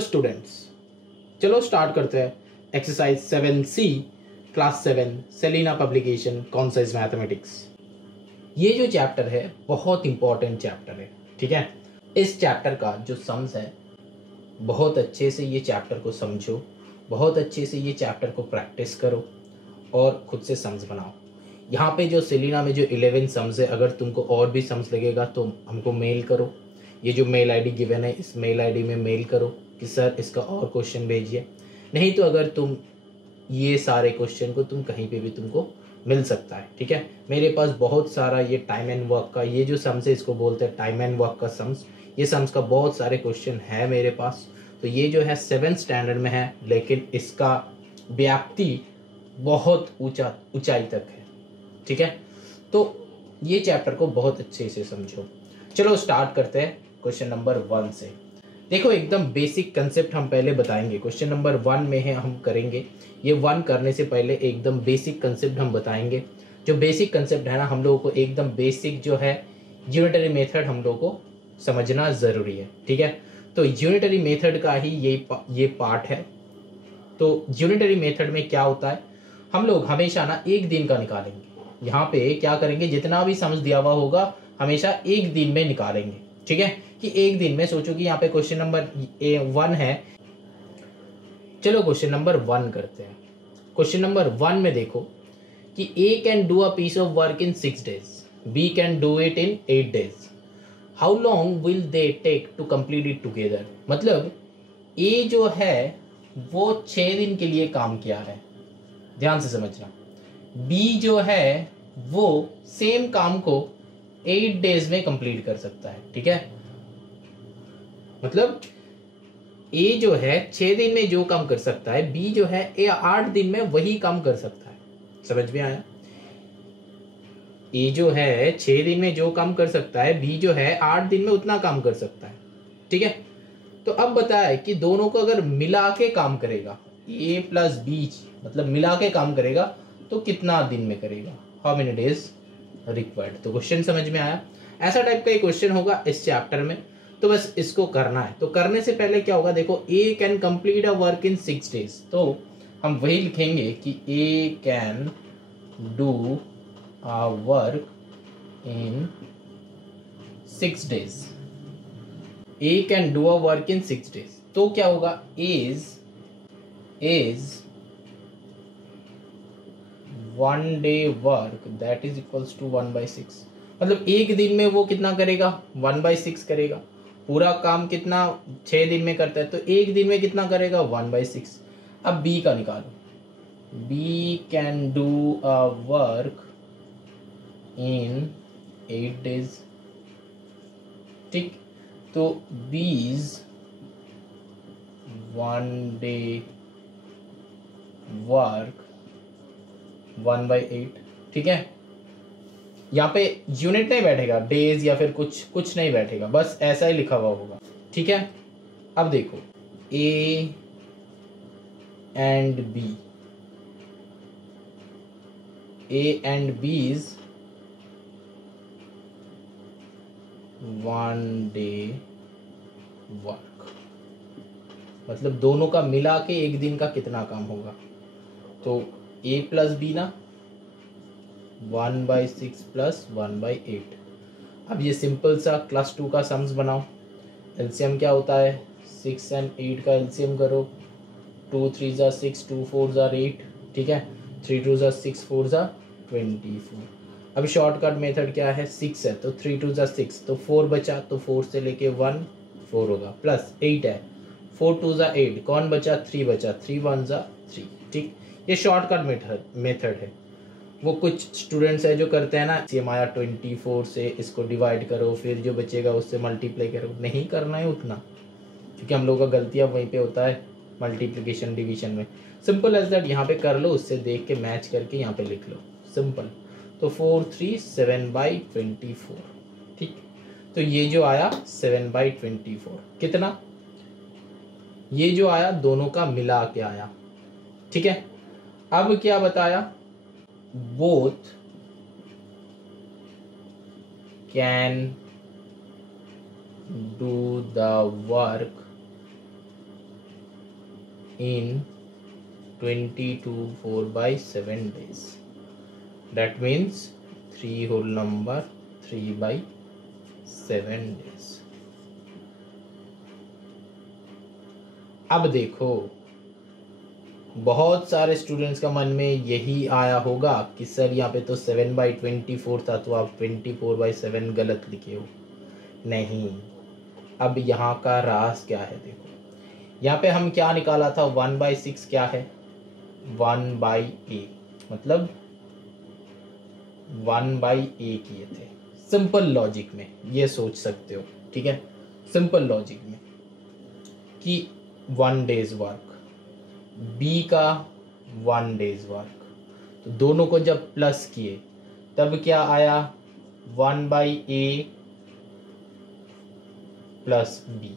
Students, चलो start करते हैं exercise 7C class 7 Selina publication concise mathematics. ये जो चैप्टर है बहुत इंपॉर्टेंट चैप्टर है, ठीक है। इस चैप्टर का जो सम्स है बहुत अच्छे से ये चैप्टर को समझो, बहुत अच्छे से ये चैप्टर को प्रैक्टिस करो और खुद से सम्स बनाओ। यहाँ पे जो सेलिना में जो 11 सम्स है, अगर तुमको और भी सम्स लगेगा तो हमको मेल करो। ये जो मेल आईडी गिवन है इस मेल आईडी में मेल करो कि सर इसका और क्वेश्चन भेजिए। नहीं तो अगर तुम ये सारे क्वेश्चन को तुम कहीं पे भी तुमको मिल सकता है, ठीक है। मेरे पास बहुत सारा ये टाइम एंड वर्क का ये जो सम्स है इसको बोलते हैं टाइम एंड वर्क का सम्स। ये सम्स का बहुत सारे क्वेश्चन है मेरे पास। तो ये जो है 7th स्टैंडर्ड में है, लेकिन इसका व्याप्ति बहुत ऊंचाई तक है, ठीक है। तो ये चैप्टर को बहुत अच्छे से समझो। चलो स्टार्ट करते हैं क्वेश्चन नंबर 1 से। देखो एकदम बेसिक कंसेप्ट हम पहले बताएंगे। क्वेश्चन नंबर 1 में है हम करेंगे। ये 1 करने से पहले एकदम बेसिक कंसेप्ट हम बताएंगे। जो बेसिक कंसेप्ट है ना, हम लोगों को एकदम बेसिक जो है यूनिटरी मेथड हम लोगों को समझना ज़रूरी है, ठीक है। तो यूनिटरी मेथड का ही ये पार्ट है। तो यूनिटरी मेथड में क्या होता है, हम लोग हमेशा ना एक दिन का निकालेंगे। यहाँ पे क्या करेंगे, जितना भी समझ दिया हुआ होगा हमेशा एक दिन में निकालेंगे, ठीक है। कि एक दिन में सोचो कि यहाँ पे क्वेश्चन नंबर 1 है। चलो क्वेश्चन नंबर 1 करते हैं। क्वेश्चन नंबर 1 में देखो कि A can do a piece of work in 6 days, B can do it in 8 days, how long will they take to complete it together. मतलब A जो है वो 6 दिन के लिए काम किया है, ध्यान से समझना। B जो है वो सेम काम को 8 days में कंप्लीट कर सकता है, ठीक है। मतलब A जो है 6 दिन में जो काम कर सकता है, B जो है 8 दिन में वही काम कर सकता है। समझ में आया? A जो है 6 दिन में जो काम कर सकता है, B जो है 8 दिन में उतना काम कर सकता है, ठीक है। तो अब बताए कि दोनों को अगर मिला के काम करेगा, A प्लस B मतलब मिला के काम करेगा तो कितना दिन में करेगा, हाउ मेनी डेज रिक्वायर्ड। तो क्वेश्चन समझ में आया? ऐसा टाइप का एक क्वेश्चन होगा इस चैप्टर में। तो बस इसको करना है। तो करने से पहले क्या होगा, देखो A can complete a work in 6 days, तो हम वही लिखेंगे कि A can do a work in 6 days। A can do a work in 6 days, तो क्या होगा, is 1 day work that is equals to 1/6। मतलब एक दिन में वो कितना करेगा, 1/6 करेगा। पूरा काम कितना 6 दिन में करता है, तो एक दिन में कितना करेगा, 1/6। अब B का निकालो, B can do a work in 8 days, ठीक। तो B's 1 day वर्क 1/8, ठीक है। यहाँ पे यूनिट नहीं बैठेगा, डेज या फिर कुछ नहीं बैठेगा, बस ऐसा ही लिखा हुआ होगा, ठीक है। अब देखो A and B's 1 day work, मतलब दोनों का मिला के एक दिन का कितना काम होगा। तो A प्लस B ना 1/6 प्लस 1/8। अब ये सिंपल सा क्लास 2 का सम्स बनाओ। एलसीएम क्या होता है, 6 और 8 का एलसीएम करो। 2 3 ज़ा 6, 2 4 ज़ा 8, ठीक है। 3 2 ज़ा 6, 4 ज़ा 24। अब शॉर्टकट मेथड क्या है, 6 है तो 3 2 ज़ा 6, तो 4 बचा, तो 4 से लेके 1 4 होगा, प्लस 8 है, 4 2 ज़ा 8, कौन बचा, 3 बचा, 3 1 ज़ा 3, ठीक। ये शॉर्टकट मेथड है। वो कुछ स्टूडेंट्स है जो करते हैं ना, CM आया 24 से इसको डिवाइड करो, फिर जो बचेगा उससे मल्टीप्लाई करो। नहीं करना है उतना, क्योंकि हम लोगों का गलतियाँ वहीं पे होता है मल्टीप्लिकेशन डिवीजन में। सिंपल एज दैट, यहाँ पे कर लो, उससे देख के मैच करके यहाँ पे लिख लो, सिंपल। तो 4 3 7/24, ठीक। तो ये जो आया 7/24 कितना, ये जो आया दोनों का मिला के आया, ठीक है। अब क्या बताया, both can do the work in 22 4/7 days. That means 3 whole number 3/7 days. अब देखो, बहुत सारे स्टूडेंट्स का मन में यही आया होगा कि सर यहाँ पे तो 7/24 था, तो आप 24/7 गलत लिखे हो। नहीं, अब यहाँ का राज क्या है देखो, यहाँ पे हम क्या निकाला था, 1/6 क्या है, 1/a, मतलब 1/a किए थे। सिंपल लॉजिक में ये सोच सकते हो, ठीक है, सिंपल लॉजिक में कि 1 डेज वर्क, बी का 1 डेज वर्क, तो दोनों को जब प्लस किए तब क्या आया, 1/a plus B.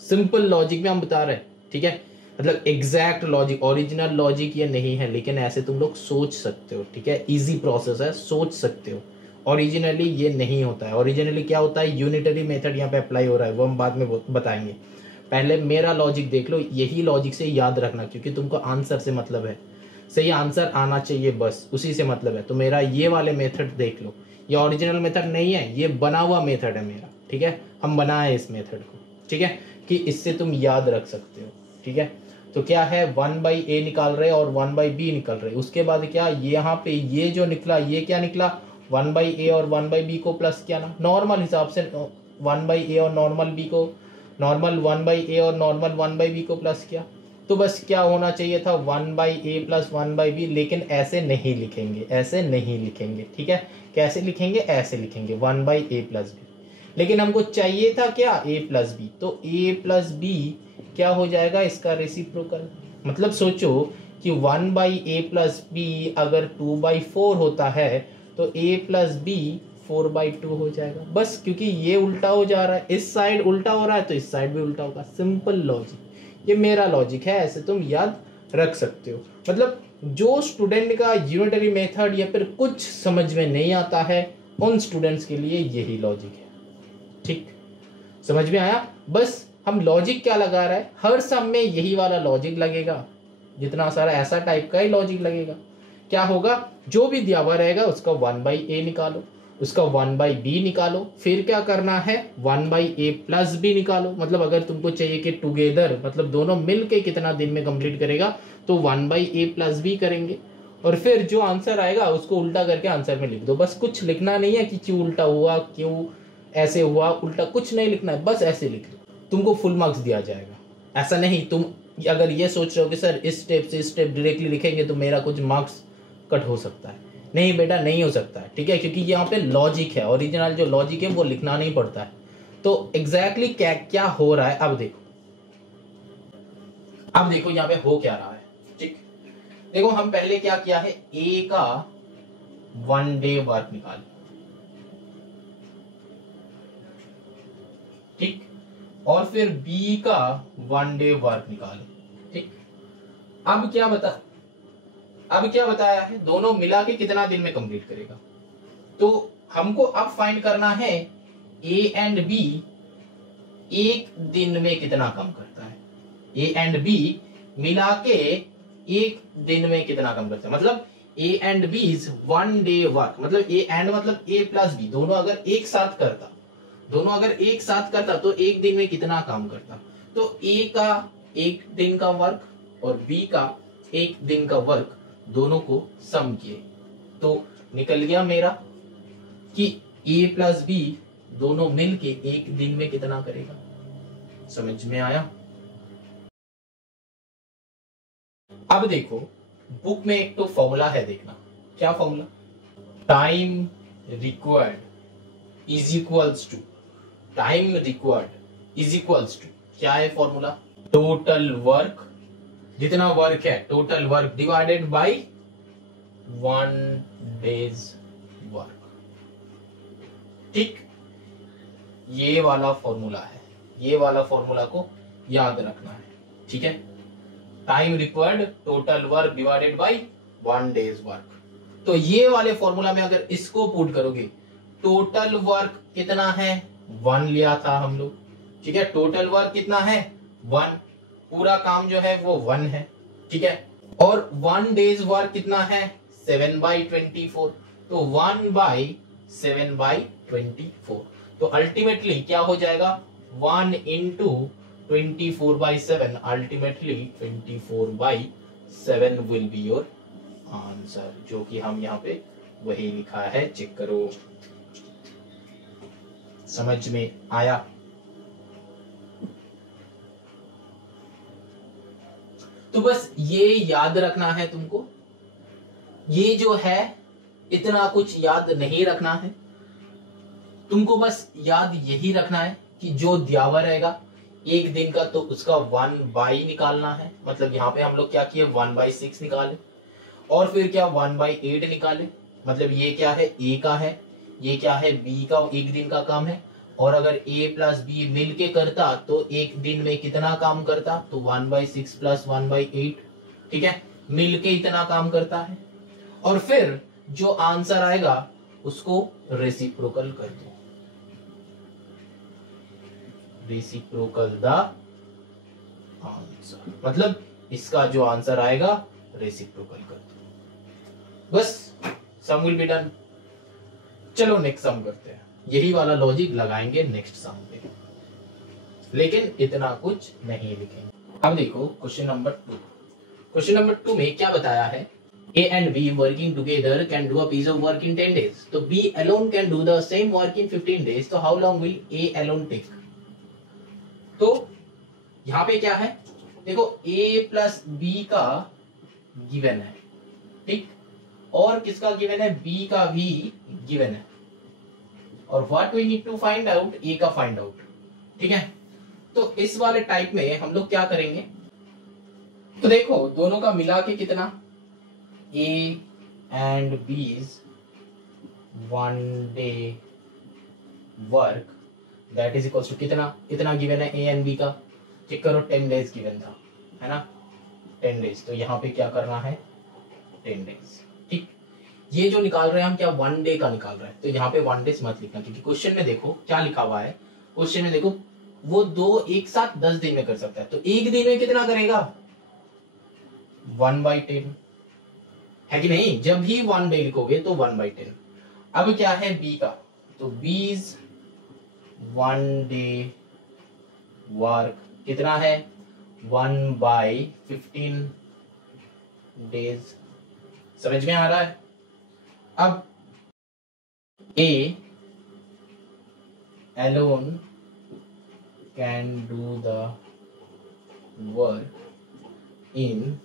Simple logic में हम बता रहे हैं, ठीक है, मतलब एग्जैक्ट लॉजिक, ओरिजिनल लॉजिक ये नहीं है, लेकिन ऐसे तुम लोग सोच सकते हो, ठीक है, इजी प्रोसेस है, सोच सकते हो। ओरिजिनली ये नहीं होता है। ओरिजिनली क्या होता है, यूनिटरी मेथड यहाँ पे अप्लाई हो रहा है, वो हम बाद में बताएंगे। पहले मेरा लॉजिक देख लो, यही लॉजिक से याद रखना, क्योंकि तुमको आंसर से मतलब है, सही आंसर आना चाहिए, बस उसी से मतलब है। तो मेरा ये वाले मेथड देख लो, ये ओरिजिनल मेथड नहीं है, ये बना हुआ मेथड है मेरा, ठीक है, हम बनाए इस मेथड को, ठीक है, कि इससे तुम याद रख सकते हो, ठीक है। तो क्या है, 1/a निकाल रहे और 1/b निकल रहे, उसके बाद क्या, ये यहाँ पे ये जो निकला, ये क्या निकला, 1/a और 1/b को प्लस किया ना, नॉर्मल हिसाब से 1/a और नॉर्मल b को, नॉर्मल 1/a और नॉर्मल 1/b को प्लस किया। तो बस क्या होना चाहिए था, 1/a प्लस 1/b, लेकिन ऐसे नहीं लिखेंगे, ऐसे नहीं लिखेंगे, ठीक है, कैसे लिखेंगे, ऐसे लिखेंगे 1/a प्लस b, लेकिन हमको चाहिए था क्या, a प्लस b, तो a प्लस b क्या हो जाएगा, इसका रेसिप्रोकल। मतलब सोचो कि 1/a प्लस b अगर 2/4 होता है तो a प्लस b 4/2 हो जाएगा, बस, क्योंकि ये उल्टा हो जा रहा है, इस साइड उल्टा हो रहा है तो इस साइड भी उल्टा होगा। सिंपल लॉजिक, ये मेरा लॉजिक है, ऐसे तुम याद रख सकते हो। मतलब जो स्टूडेंट का यूनिटरी मेथड या फिर कुछ समझ में नहीं आता है, उन स्टूडेंट्स के लिए यही लॉजिक है, ठीक, समझ में आया। बस हम लॉजिक क्या लगा रहा है, हर सम में यही वाला लॉजिक लगेगा, जितना सारा ऐसा टाइप का ही लॉजिक लगेगा। क्या होगा, जो भी दिया हुआ रहेगा उसका 1/a निकालो, उसका 1/b निकालो, फिर क्या करना है, 1/a प्लस b निकालो। मतलब अगर तुमको चाहिए कि टुगेदर, मतलब दोनों मिलके कितना दिन में कंप्लीट करेगा, तो 1/a प्लस b करेंगे, और फिर जो आंसर आएगा उसको उल्टा करके आंसर में लिख दो। बस कुछ लिखना नहीं है कि क्यों उल्टा हुआ, क्यों ऐसे हुआ, उल्टा कुछ नहीं लिखना है, बस ऐसे लिख दो, तुमको फुल मार्क्स दिया जाएगा। ऐसा नहीं तुम अगर ये सोच रहे हो कि सर इस स्टेप से इस स्टेप डायरेक्टली लिखेंगे तो मेरा कुछ मार्क्स कट हो सकता है, नहीं बेटा, नहीं हो सकता है, ठीक है, क्योंकि यहाँ पे लॉजिक है, ओरिजिनल जो लॉजिक है वो लिखना नहीं पड़ता है। तो एग्जैक्टली क्या क्या हो रहा है, अब देखो, अब देखो यहाँ पे हो क्या रहा है, ठीक। देखो हम पहले क्या किया है, ए का 1 डे वर्क निकाल, ठीक, और फिर बी का 1 डे वर्क निकाले, ठीक। अब क्या बताया है, दोनों मिला के कितना दिन में कंप्लीट करेगा। तो हमको अब फाइंड करना है ए एंड बी एक दिन में कितना काम करता है, ए एंड बी मिला के एक दिन में कितना काम करता है। मतलब A and B is 1 day work, मतलब ए एंड मतलब ए प्लस बी, दोनों अगर एक साथ करता तो एक दिन में कितना काम करता। तो ए का एक दिन का वर्क और बी का एक दिन का वर्क, दोनों को सम किए तो निकल गया मेरा कि ए प्लस बी दोनों मिलके एक दिन में कितना करेगा। समझ में आया। अब देखो बुक में एक तो फॉर्मूला है, देखना क्या formula, time required is equals to, time required is equals to क्या है फॉर्मूला, टोटल वर्क, जितना वर्क है total work divided by 1 days work, ठीक। ये वाला फॉर्मूला है, ये वाला फॉर्मूला को याद रखना है, ठीक है। Time required total work divided by 1 days work. तो ये वाले फॉर्मूला में अगर इसको पुट करोगे, टोटल वर्क कितना है 1 लिया था हम लोग, ठीक है, टोटल वर्क कितना है 1, पूरा काम जो है वो 1 है, ठीक है। और 1 डेज वर्क कितना है 7/24, तो 1/7/24, तो अल्टीमेटली क्या हो जाएगा 1 into 24/7, ultimately 24/7 will be your answer, जो कि हम यहाँ पे वही लिखा है, चेक करो। समझ में आया? तो बस ये याद रखना है तुमको, ये जो है इतना कुछ याद नहीं रखना है तुमको, बस याद यही रखना है कि जो दिया हुआ रहेगा एक दिन का तो उसका 1/, निकालना है। मतलब यहाँ पे हम लोग क्या किए 1/6 निकाले, और फिर क्या 1/8 निकाले। मतलब ये क्या है ए का है, ये क्या है बी का, एक दिन का काम है। और अगर a प्लस बी मिलके करता तो एक दिन में कितना काम करता, तो 1/6 प्लस 1/8, ठीक है, मिलके इतना काम करता है। और फिर जो आंसर आएगा उसको रेसिप्रोकल कर दो, रेसिप्रोकल द आंसर, मतलब इसका जो आंसर आएगा रेसिप्रोकल कर दो, बस सम विल बी डन। चलो नेक्स्ट सम करते हैं, यही वाला लॉजिक लगाएंगे नेक्स्ट सम पे, लेकिन इतना कुछ नहीं लिखेंगे। अब देखो क्वेश्चन नंबर 2। क्वेश्चन नंबर 2 में क्या बताया है, A and B working together can do a piece of work in 10 days. तो B alone can do the same work in 15 days. तो how long will A alone take? तो यहाँ पे क्या है, देखो A प्लस B का given है, ठीक, और किसका गिवन है B का भी गिवन है, और what we need to find out A का फाइंड आउट, ठीक है। तो इस वाले टाइप में हम लोग क्या करेंगे, तो देखो दोनों का मिला के कितना A and B's 1 day work that is equals to कितना कितना गिवन है A and B का, चेक करो 10 days गिवन था, है ना 10 days। तो यहाँ पे क्या करना है 10 days, ठीक। ये जो निकाल रहे हैं हम क्या 1 डे का निकाल रहे हैं, तो यहाँ पे 1 डेज मत लिखना, क्योंकि क्वेश्चन में देखो क्या लिखा हुआ है, क्वेश्चन में देखो वो दो एक साथ 10 दिन में कर सकता है, तो एक दिन में कितना करेगा 1/10, है कि नहीं। जब भी 1 डे लिखोगे तो 1/10। अब क्या है बी का, तो बीज 1 डे वर्क कितना है 1/15 डेज, समझ में आ रहा है। अब A alone can do the work in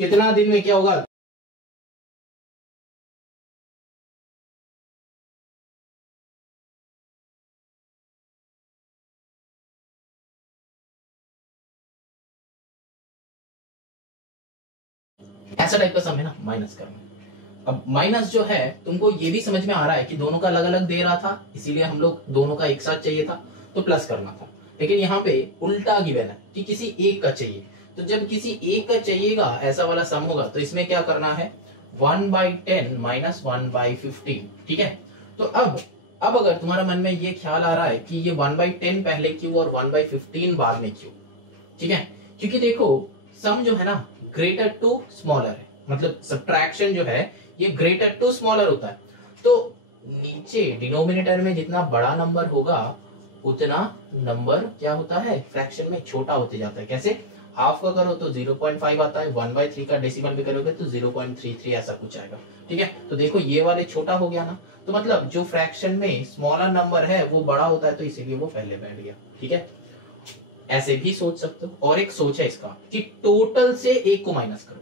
कितना दिन में क्या होगा, ऐसा टाइप का सम है ना, माइनस करना। अब माइनस जो है तुमको ये भी समझ में आ रहा है कि दोनों का अलग अलग दे रहा था, इसीलिए हम लोग दोनों का एक साथ चाहिए था तो प्लस करना था। लेकिन यहाँ पे उल्टा गिवन है कि किसी एक का चाहिए, तो जब किसी एक का चाहिएगा ऐसा वाला सम होगा तो इसमें क्या करना है 1/10 माइनस 1/15, ठीक है। तो अब अगर तुम्हारा मन में ये ख्याल आ रहा है कि ये 1/10 पहले क्यों और 1/15 बाद में क्यों, ठीक है, क्योंकि देखो सम जो है ना ग्रेटर टू स्मॉलर है, मतलब सब्ट्रैक्शन जो है ये ग्रेटर टू स्मॉलर होता है। तो नीचे डिनोमिनेटर में जितना बड़ा नंबर होगा उतना नंबर क्या होता है फ्रैक्शन में छोटा होते जाता है। कैसे, हाफ का करो तो 0.5 आता है, 1/3 का डेसिमल भी करोगे तो 0.33 ऐसा कुछ आएगा, ठीक है। तो देखो ये वाले छोटा हो गया ना, तो मतलब जो फ्रैक्शन में स्मॉलर नंबर है वो बड़ा होता है, तो इसीलिए वो पहले बैठ गया, ठीक है। ऐसे भी सोच सकते हो। और एक सोच है इसका कि टोटल से एक को माइनस करो,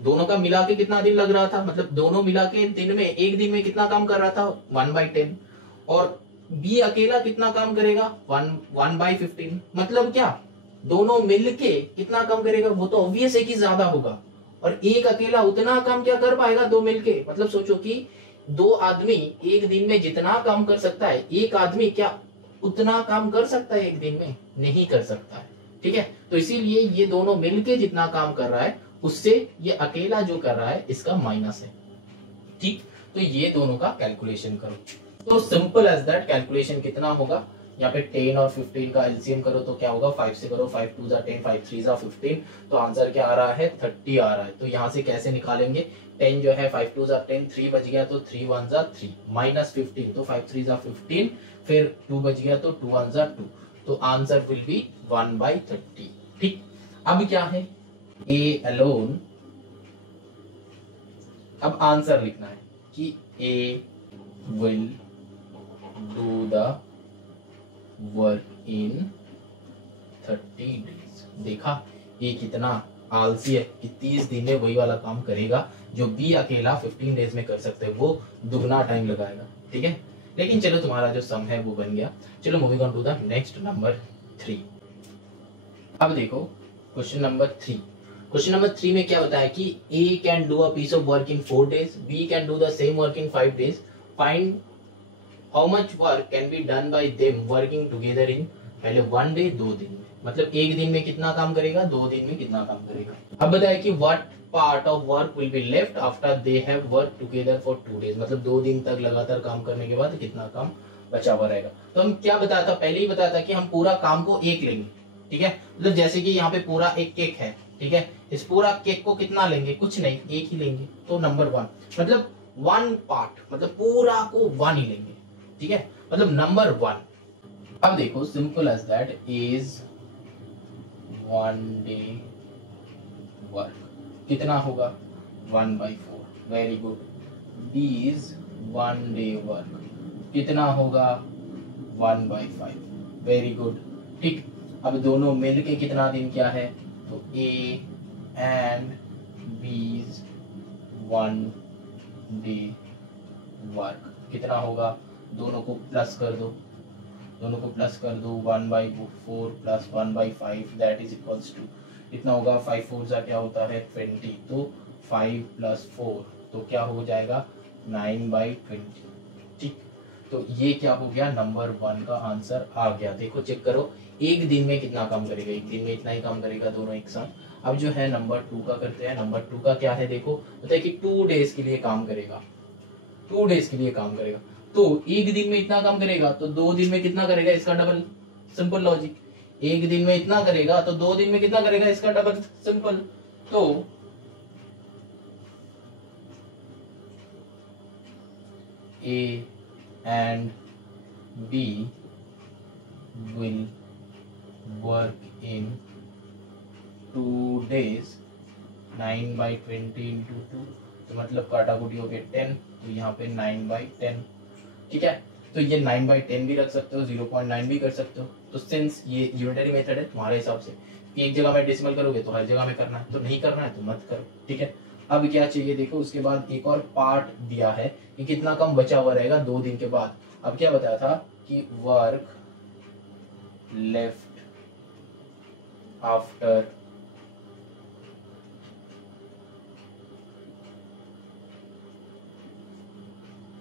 दोनों का मिला के कितना दिन लग रहा था, मतलब दोनों मिला के दिन में एक दिन में कितना काम कर रहा था 1/10, और बी अकेला कितना काम करेगा 1/15, मतलब क्या दोनों मिलके कितना काम करेगा, वो तो ऑब्वियस है कि ज्यादा होगा, और एक अकेला उतना काम क्या कर पाएगा दो मिलके। मतलब सोचो कि दो आदमी एक दिन में जितना काम कर सकता है एक आदमी क्या उतना काम कर सकता है एक दिन में, नहीं कर सकता है, ठीक है। तो इसीलिए ये दोनों मिलके जितना काम कर रहा है उससे ये अकेला जो कर रहा है इसका माइनस है, ठीक। तो ये दोनों का कैलकुलेशन करो, तो सिंपल एज दैट कैलकुलेशन कितना होगा यहाँ पे 10 और 15 का एलसीएम करो तो क्या होगा, 5 से करो, 5 2 10, 5 3 15, तो आंसर क्या आ रहा है, 30 आ रहा है। तो यहाँ से कैसे निकालेंगे, 10 जो है 5 2 10, 3 बच गया तो 3 1 3 माइनस 15 तो 5 3 15, फिर 2 बच गया तो 2 1 2, तो आंसर विल बी 1/30। ठीक, अब क्या है, ए अलोन, अब आंसर लिखना है कि A will do the work in 30 days. देखा ये कितना आलसी है कि 30 दिन में वही वाला काम करेगा जो बी अकेला 15 डेज में कर सकते हैं, वो दुगना टाइम लगाएगा। ठीक है, लेकिन चलो तुम्हारा जो सम है वो बन गया। चलो moving on to the next number 3। अब देखो क्वेश्चन नंबर 3। क्वेश्चन नंबर 3 में क्या बताया कि A can do a piece of work in 4 days, B can do the same work in 5 days, find how much work can be done by them working together in, पहले 1 day 2 दिन में, मतलब एक दिन में कितना काम करेगा, 2 दिन में कितना काम करेगा। अब बताया कि what part of work will be left after they have work together for 2 days, मतलब 2 दिन तक लगातार काम करने के बाद कितना काम बचा हुआ रहेगा। तो हम क्या बताया था, पहले ही बताया था कि हम पूरा काम को एक लेंगे। ठीक है, मतलब जैसे कि यहाँ पे पूरा एक केक है, ठीक है, इस पूरा केक को कितना लेंगे, कुछ नहीं, एक ही लेंगे, तो नंबर 1, मतलब 1 पार्ट, मतलब पूरा को 1 ही लेंगे। ठीक है, मतलब नंबर 1। अब देखो simple as that, is 1 day work कितना होगा, 1/4, very good. B is 1 day work कितना होगा, 1/5, वेरी गुड। ठीक, अब दोनों मिलके कितना दिन क्या है, तो ए एंड बीज 1 डे वर्क कितना होगा, दोनों को प्लस कर दो, दोनों को प्लस कर दो, 1/4 plus 1/5 that is equals to कितना होगा, 5 4 जा क्या होता है 20, तो 5 + 4 तो क्या हो जाएगा 9/20। ठीक, तो ये क्या हो गया, नंबर 1 का आंसर आ गया। देखो चेक करो, एक दिन में कितना काम करेगा, एक दिन में इतना ही काम करेगा, दोनों एक साथ। अब जो है नंबर 2 का करते हैं। नंबर 2 का क्या है, देखो बताइए कि 2 डेज के लिए काम करेगा, 2 डेज के लिए काम करेगा, तो एक दिन में इतना काम करेगा तो 2 दिन में कितना करेगा, इसका डबल, सिंपल लॉजिक। एक दिन में इतना करेगा तो 2 दिन में कितना करेगा, इसका डबल, सिंपल। तो A and B will work in 2 days, 9/20 × 2, तो मतलब काटाकुटी हो गया 10, तो यहाँ पे 9/10। ठीक है, तो ये 9/10 भी रख सकते हो, 0.9 भी कर सकते हो। तो सिंस ये यूनिटरी मेथड है तुम्हारे हिसाब से कि एक जगह में डेसिमल करोगे तो हर जगह में करना है, तो नहीं करना है तो मत करो। ठीक है, अब क्या चाहिए देखो, उसके बाद एक और पार्ट दिया है कि कितना कम बचा हुआ रहेगा 2 दिन के बाद। अब क्या बताया था कि work left after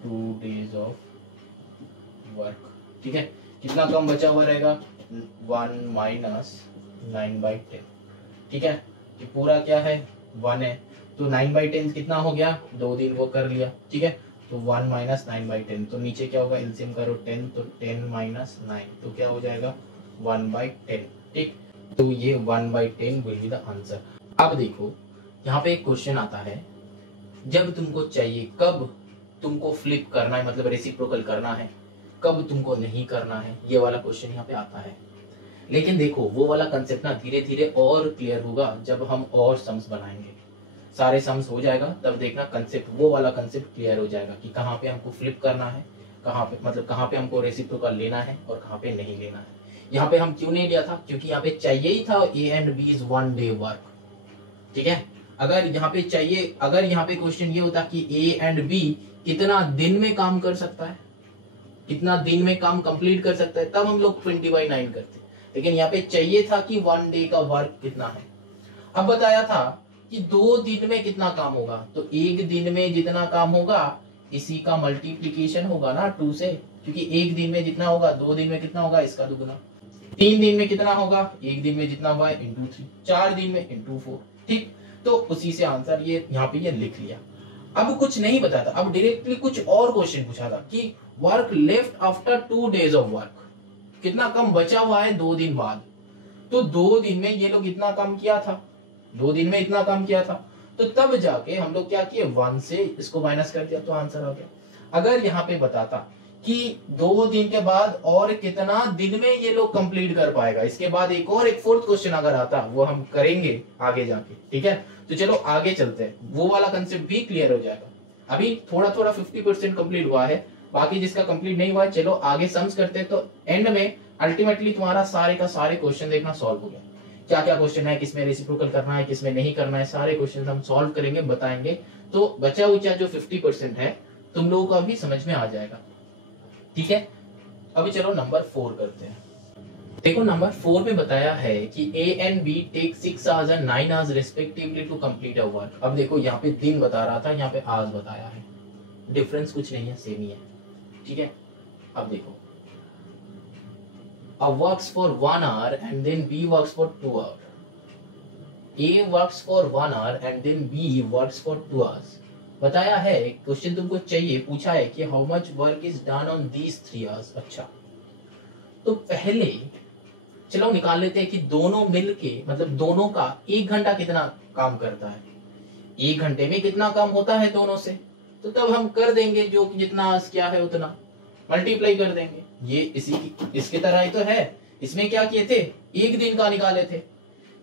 two days of work. ठीक है, कितना कम बचा हुआ रहेगा, 1 - 9/10। ठीक है, कि पूरा क्या है 1 है, तो 9/10 कितना हो गया, 2 दिन वो कर लिया। ठीक है, तो 1 - 9/10, तो नीचे क्या होगा, एलसीएम करो 10, तो 10 - 9 तो क्या हो जाएगा 1/10। ठीक, तो ये 1/10 विल बी द आंसर। अब देखो यहाँ पे एक क्वेश्चन आता है, जब तुमको चाहिए कब तुमको फ्लिप करना है, मतलब रेसिप्रोकल करना है, कब तुमको नहीं करना है, ये वाला क्वेश्चन यहाँ पे आता है। लेकिन देखो वो वाला कंसेप्ट ना धीरे धीरे और क्लियर होगा जब हम और सम्स बनाएंगे, सारे सम्स हो जाएगा तब देखना कंसेप्ट, वो वाला कंसेप्ट क्लियर हो जाएगा कि कहाँ पे हमको फ्लिप करना है, कहाँ पे मतलब कहाँ पे हमको रेसिप्रोकल लेना है और कहाँ पे नहीं लेना है। यहाँ पे हम क्यों नहीं लिया था, क्योंकि यहाँ पे चाहिए ही था A and B is 1 day work. ठीक है, अगर यहाँ पे चाहिए, अगर यहाँ पे क्वेश्चन ये होता कि ए एंड बी कितना दिन में काम कर सकता है, कितना दिन में काम कंप्लीट कर सकता है, तब हम लोग 20/9 करते। लेकिन यहाँ पे चाहिए था कि 1 डे का वर्क कितना है। अब बताया था कि 2 दिन में कितना काम होगा, तो एक दिन में जितना काम होगा इसी का मल्टीप्लीकेशन होगा ना 2 से, क्योंकि एक दिन में जितना होगा 2 दिन में कितना होगा, इसका दुगुना। 3 दिन में कितना होगा, एक दिन में जितना हुआ × 3, 4 दिन में × 4। ठीक, तो उसी से आंसर ये यहाँ पे ये लिख लिया। अब कुछ नहीं बताया था, अब डायरेक्टली कुछ और क्वेश्चन पूछा था कि work left after 2 days of work कितना कम बचा हुआ है 2 दिन बाद। तो 2 दिन में ये लोग इतना कम किया था, 2 दिन में इतना कम किया था, तो तब जाके हम लोग क्या किए, 1 से इसको माइनस कर दिया तो आंसर आ गया। अगर यहाँ पे बताता कि 2 दिन के बाद और कितना दिन में ये लोग कंप्लीट कर पाएगा, इसके बाद एक और एक फोर्थ क्वेश्चन अगर आता, वो हम करेंगे आगे जाके, ठीक है। तो चलो आगे चलते हैं, वो वाला कंसेप्ट भी क्लियर हो जाएगा। अभी थोड़ा थोड़ा 50% कंप्लीट हुआ है, बाकी जिसका कंप्लीट नहीं हुआ है चलो आगे सम्स करते हैं। तो एंड में अल्टीमेटली तुम्हारा सारे का सारे क्वेश्चन देखना सॉल्व हो गया। क्या क्या क्वेश्चन है, किसमें रेसिप्रोकल करना है, किसमें नहीं करना है, सारे क्वेश्चन हम सॉल्व करेंगे, बताएंगे। तो बचा उचा जो 50% है तुम लोगों को अभी समझ में आ जाएगा, ठीक है। अभी चलो नंबर 4 करते हैं। देखो नंबर 4 में बताया है कि A and B take 6 hours and 9 hours respectively to complete a work। अब देखो यहाँ पे दिन बता रहा था, यहाँ पे hours बताया है, डिफरेंस कुछ नहीं है, सेम ही है, ठीक है। अब देखो A works for 1 hour and then B works for 2 hours. A works for 1 hour and then B works for 2 hours. बताया है, क्वेश्चन तुमको चाहिए, पूछा है कि how much work is done on these 3 hours। अच्छा, तो पहले चलो निकाल लेते हैं कि दोनों मिलके, मतलब दोनों का 1 घंटा कितना काम करता है, 1 घंटे में कितना काम होता है दोनों से। तो तब हम कर देंगे जो जितना क्या है उतना मल्टीप्लाई कर देंगे। ये इसके तरह ही तो है। इसमें क्या किए थे, 1 दिन का निकाले थे,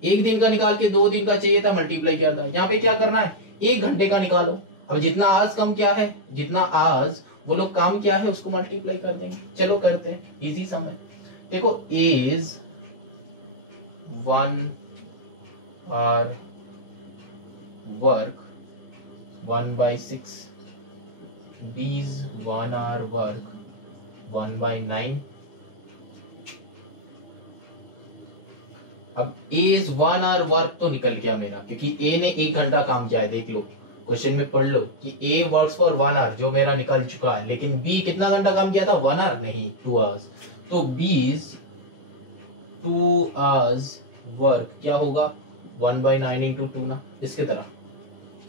1 दिन का निकाल के 2 दिन का चाहिए था, मल्टीप्लाई किया था। यहाँ पे क्या करना है, 1 घंटे का निकालो। अब जितना आज कम क्या है, जितना आज वो लोग काम किया है उसको मल्टीप्लाई कर देंगे। चलो करते हैं, इजी सम है। देखो इज 1 hour वर्क 1/6, बीज 1 hour वर्क 1/9। अब A इज 1 hour वर्क तो निकल गया मेरा, क्योंकि A ने 1 घंटा काम किया है। देख लो क्वेश्चन में पढ़ लो कि A वर्क्स फॉर 1 hour, जो मेरा निकल चुका है। लेकिन B कितना घंटा काम किया था, 1 hour नहीं, 2 hours। तो B इज 2 hours वर्क क्या होगा, 1/9 into 2 ना, इसके तरह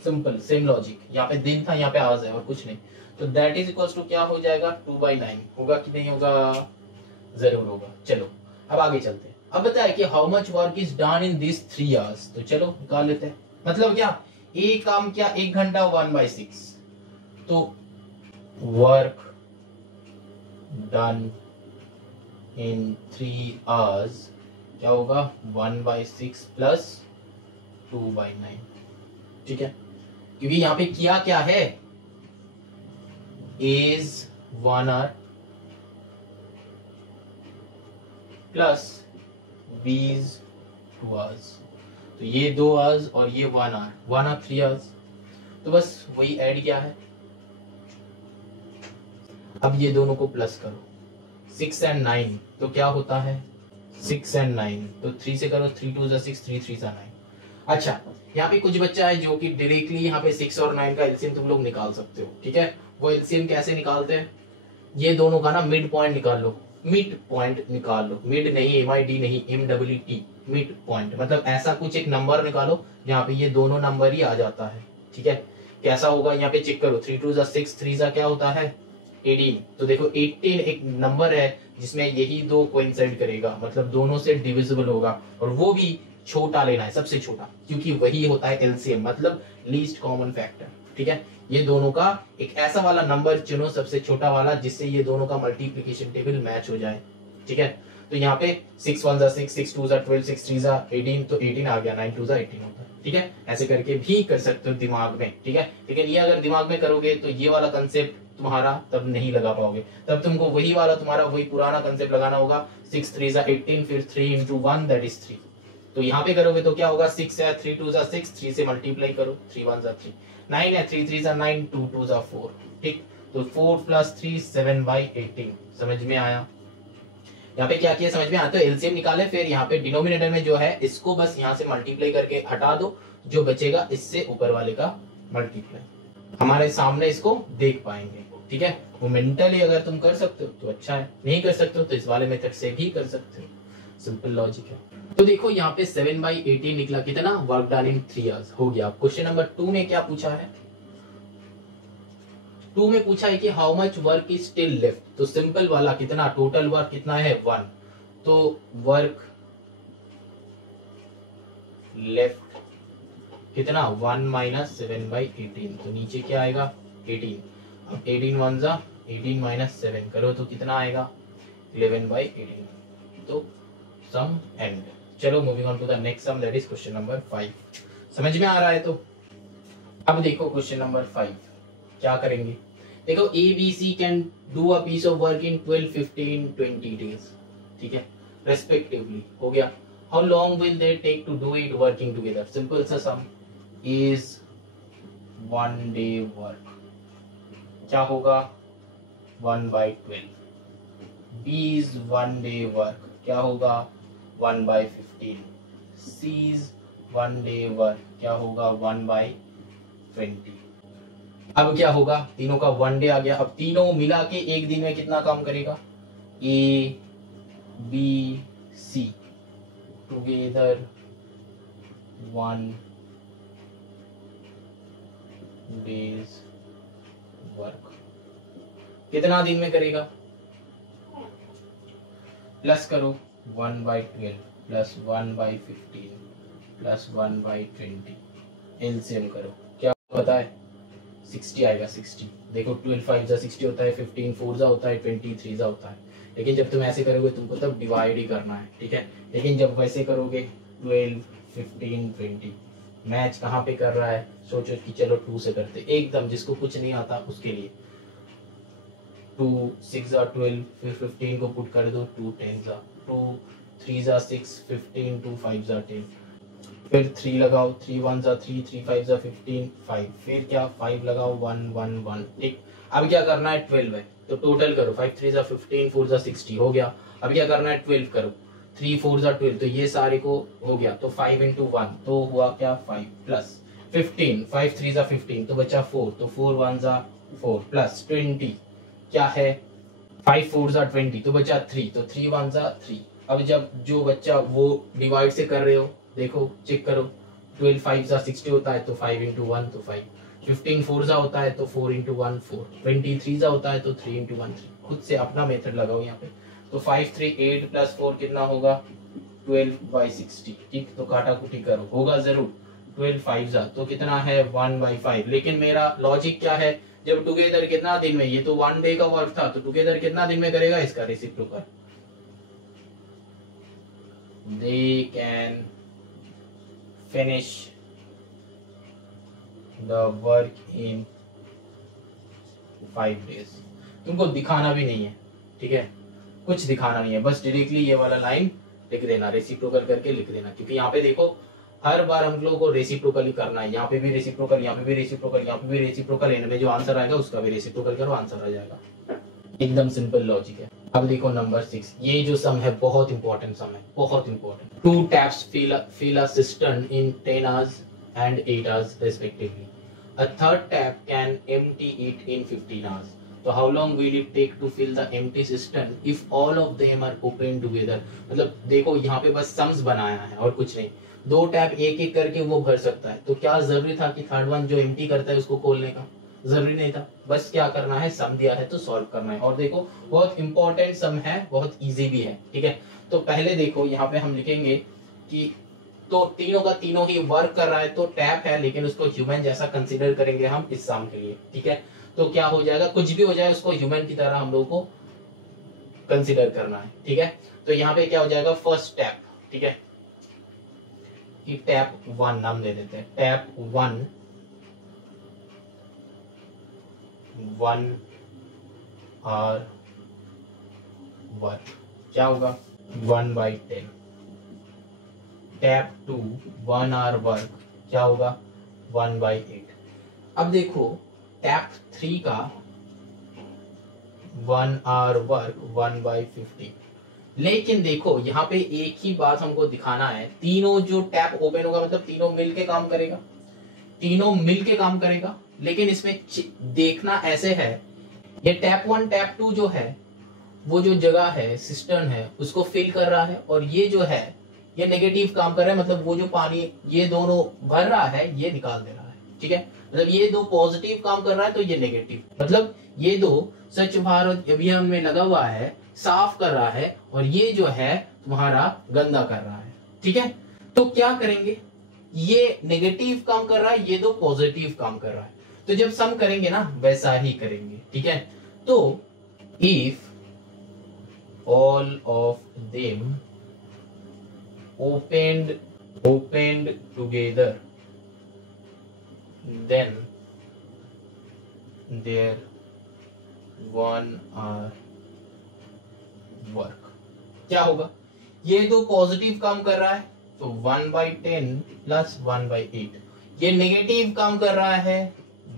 सिंपल सेम लॉजिक। यहाँ पे दिन था, यहाँ पे आवर्स है और कुछ नहीं। तो दैट इज इक्वल्स टू क्या हो जाएगा, 2/9 होगा कि नहीं होगा, जरूर होगा। चलो अब आगे चलते हैं। अब बताया कि how much work is done in this 3 hours। तो चलो निकाल लेते हैं। मतलब क्या, एक काम क्या, 1 घंटा 1/6, तो वर्क डन इन 3 hours क्या होगा, 1/6 प्लस 2/9, ठीक है। क्योंकि यहाँ पे किया क्या है, is 1 hour plus B is 2 hours। तो ये 2 hours और ये 1 hour, 1 hour 3 hours। तो बस वही ऐड किया है। अब ये दोनों को प्लस करो, 6 and 9 तो क्या होता है, 6 and 9 तो 3 से करो, 3 2 6, 3 3 9। अच्छा, यहाँ पे कुछ बच्चा है जो कि डायरेक्टली यहाँ पे 6 और 9 का एलसीएम तुम लोग निकाल सकते हो, ठीक है। वो एलसीएम कैसे निकालते हैं, ये दोनों का ना मिड पॉइंट निकाल लो, मिड पॉइंट निकाल लो, मिड नहीं MID नहीं MEET, मिड पॉइंट मतलब ऐसा कुछ एक नंबर निकालो जहाँ पे ये दोनों नंबर ही आ जाता है, ठीक है। कैसा होगा, यहाँ पे चेक करो, 3 2 6, 3 क्या होता है 18। तो देखो 18 एक नंबर है जिसमें यही दो कोइंसाइड करेगा, मतलब दोनों से डिविजिबल होगा, और वो भी छोटा लेना है, सबसे छोटा, क्योंकि वही होता है एलसीएम मतलब लीस्ट कॉमन फैक्टर, ठीक है। ये दोनों का एक ऐसा वाला नंबर चुनो, सबसे छोटा वाला, जिससे ये दोनों का मल्टीप्लिकेशन टेबल मैच हो जाए, ठीक है। तो यहाँ पे 6 1 6, 6 2 12, 6 3 18, तो 18 आ गया, 9 2 18 होता है, ठीक है। ऐसे करके भी कर सकते हो दिमाग में, ठीक है। लेकिन ये अगर दिमाग में करोगे तो ये वाला कंसेप्ट तुम्हारा तब नहीं लगा पाओगे, तब तुमको वही वाला तुम्हारा वही पुराना कंसेप्ट लगाना होगा, 6 3 18, फिर 3 into 1 that is 3। तो यहाँ पे करोगे तो क्या होगा, 6 है, 3 2 6, 3 से मल्टीप्लाई करो, 3 1 3, 9 है, 3 3 9, 2 2 4, ठीक। तो 4 + 3 7/18, समझ में आया। यहाँ पे क्या किया समझ में आया। तो एलसीएम निकाले, फिर यहाँ पे डिनोमिनेटर में जो है इसको बस यहाँ से मल्टीप्लाई करके हटा दो, जो बचेगा इससे ऊपर वाले का मल्टीप्लाई, हमारे सामने इसको देख पाएंगे, ठीक है। वो मेंटली अगर तुम कर सकते हो तो अच्छा है, नहीं कर सकते हो तो इस वाले मेथड से भी कर सकते हो, सिंपल लॉजिक है। तो देखो यहाँ पे 7/18 निकला, कितना, वर्क डन इन 3 hours हो गया। क्वेश्चन नंबर 2 में क्या पूछा है, 2 में पूछा है कि how much work is still left. तो सिंपल वाला कितना, टोटल वर्क कितना है 1, तो वर्क लेफ्ट कितना 1 माइनस 7/18, तो नीचे क्या आएगा 18। अब 18 वन जा 18 माइनस 7 करो तो कितना आएगा 11/18। तो सम एंड। चलो moving on to the next sum, that is question number 5। समझ में आ रहा है? तो अब देखो क्वेश्चन नंबर 5 क्या करेंगे। देखो A B C can do a piece of work in 12, 15, 20 days, ठीक है, रेस्पेक्टिवली। हो गया। How long will they take to do it working together? Simple सा सम इज 1 डे वर्क, क्या होगा 1/12। बी इज 1 डे वर्क, क्या होगा 1/15। सी is 1 day work, क्या होगा 1/20। अब क्या होगा, तीनों का 1 डे आ गया। अब तीनों मिला के एक दिन में कितना काम करेगा? A B C together 1 days work, कितना दिन में करेगा? प्लस करो 1/12 प्लस 1/15 प्लस 1/20, एलसीएम करो, क्या पता है 60 आएगा। 60 देखो 12 5 जा 60 होता है, 15 4 जा होता है, 20 3 जा होता है। लेकिन जब तुम ऐसे करोगे तुमको तब डिवाइड ही करना है, ठीक है। लेकिन जब वैसे करोगे 12 15 20, मैच कहाँ पे कर रहा है? सोचो कि चलो 2 से करते एकदम, जिसको कुछ नहीं आता उसके लिए। 2 6 जा 12, फिर 15 को पुट कर दो, 2 10 जा 2 3 जा 6 15 2 5 जा 10, फिर 3 लगाओ, 3 1 जा 3 3 5 जा 15 5, फिर क्या 5 लगाओ 1 1 1, ठीक। अब क्या करना है 12 है तो टोटल करो, 5 3 जा 15 4 जा 60 हो गया। अब क्या करना है 12 करो, 3 4 जा 12, तो ये सारे को हो गया, तो 5 into 1 तो हुआ क्या 5 प्लस 15, 5 3 जा 15 तो बचा 4, तो 4 1 जा 4 प्लस 20 क्या है 5 4 जा 20 तो बचा 3, तो 3 1 जा 3। अब जब जो बच्चा वो डिवाइड से कर रहे हो, देखो चेक करो, 12 5 जा 60 होता है तो 5 into 1 तो 5, 15 4 जा होता है तो 4 into 1 4, 23 जा होता है तो 3 into 1 3। खुद से अपना मेथड लगाओ यहाँ पे, तो 5 3 8 प्लस 4 कितना होगा 12/60, ठीक। तो काटा कुटी करो, होगा जरूर 12 5 जा तो कितना है 1/5। लेकिन मेरा लॉजिक क्या है, जब टुगेदर कितना दिन में, ये तो 1 डे का वर्क था, तो टुगेदर कितना दिन में करेगा इसका reciprocal. They can finish the work in 5 days। तुमको दिखाना भी नहीं है, ठीक है, कुछ दिखाना नहीं है, बस डायरेक्टली ये वाला लाइन लिख देना, रेसिप्रोकल करके लिख देना। क्योंकि यहाँ पे देखो हर बार हम लोगों को रेसिप्रोकल ही करना है, यहाँ पे भी रेसिप्रोकल, यहाँ पे भी रेसिप्रोकल, यहाँ पे भी रेसिप्रोकल, एंड में जो आंसर आएगा उसका भी रेसिप्रोकल करो, आंसर आ जाएगा। एकदम सिंपल लॉजिक है। अब देखो नंबर 6, ये जो सम है बहुत इंपॉर्टेंट सम है, बहुत important. 2 taps fill a cistern in 10 hours and 8 hours respectively. A third tap can empty it in 15 hours. So how long will it take to fill the empty cistern if all of them are open together? मतलब देखो यहाँ पे बस sums बनाया है और कुछ नहीं। 2 टैप एक एक करके वो भर सकता है, तो क्या जरूरी था कि थर्ड वन जो एम्प्टी करता है उसको खोलने का? जरूरी नहीं था। बस क्या करना है, सम दिया है तो सॉल्व करना है। और देखो बहुत इंपॉर्टेंट सम है, बहुत इजी भी है, ठीक है। तो पहले देखो यहाँ पे हम लिखेंगे कि तो तीनों का तीनों ही वर्क कर रहा है, तो टैप है लेकिन उसको ह्यूमन जैसा कंसीडर करेंगे हम इस सम के लिए, ठीक है। तो क्या हो जाएगा, कुछ भी हो जाए उसको ह्यूमन की तरह हम लोगों को कंसीडर करना है, ठीक है। तो यहाँ पे क्या हो जाएगा, फर्स्ट टैप, ठीक है, कि टैप 1 नाम दे देते हैं, टैप 1 hour वर्क, क्या होगा 1/10। टैप 2 1 hour वर्क, क्या होगा 1/8। अब देखो टैप 3 का 1 hour वर्क 1/50। लेकिन देखो यहाँ पे एक ही बात हमको दिखाना है, तीनों जो टैप ओपन होगा मतलब तीनों मिलके काम करेगा, तीनों मिलके काम करेगा। लेकिन इसमें देखना ऐसे है, ये टैप 1 टैप 2 जो है वो जो जगह है सिस्टर्न है उसको फिल कर रहा है, और ये जो है ये नेगेटिव काम कर रहा है, मतलब वो जो पानी ये दोनों भर रहा है ये निकाल दे रहा है, ठीक है। मतलब ये दो पॉजिटिव काम कर रहा है तो ये नेगेटिव, मतलब ये दो स्वच्छ भारत अभियान में लगा हुआ है साफ कर रहा है और ये जो है तुम्हारा गंदा कर रहा है। ठीक है, तो क्या करेंगे, ये नेगेटिव काम कर रहा है, ये दो पॉजिटिव काम कर रहा है, तो जब सम करेंगे ना वैसा ही करेंगे। ठीक है, तो if all of them opened together, then their 1 hour work क्या होगा, ये दो पॉजिटिव काम कर रहा है तो 1/10 प्लस 1/8, ये नेगेटिव काम कर रहा है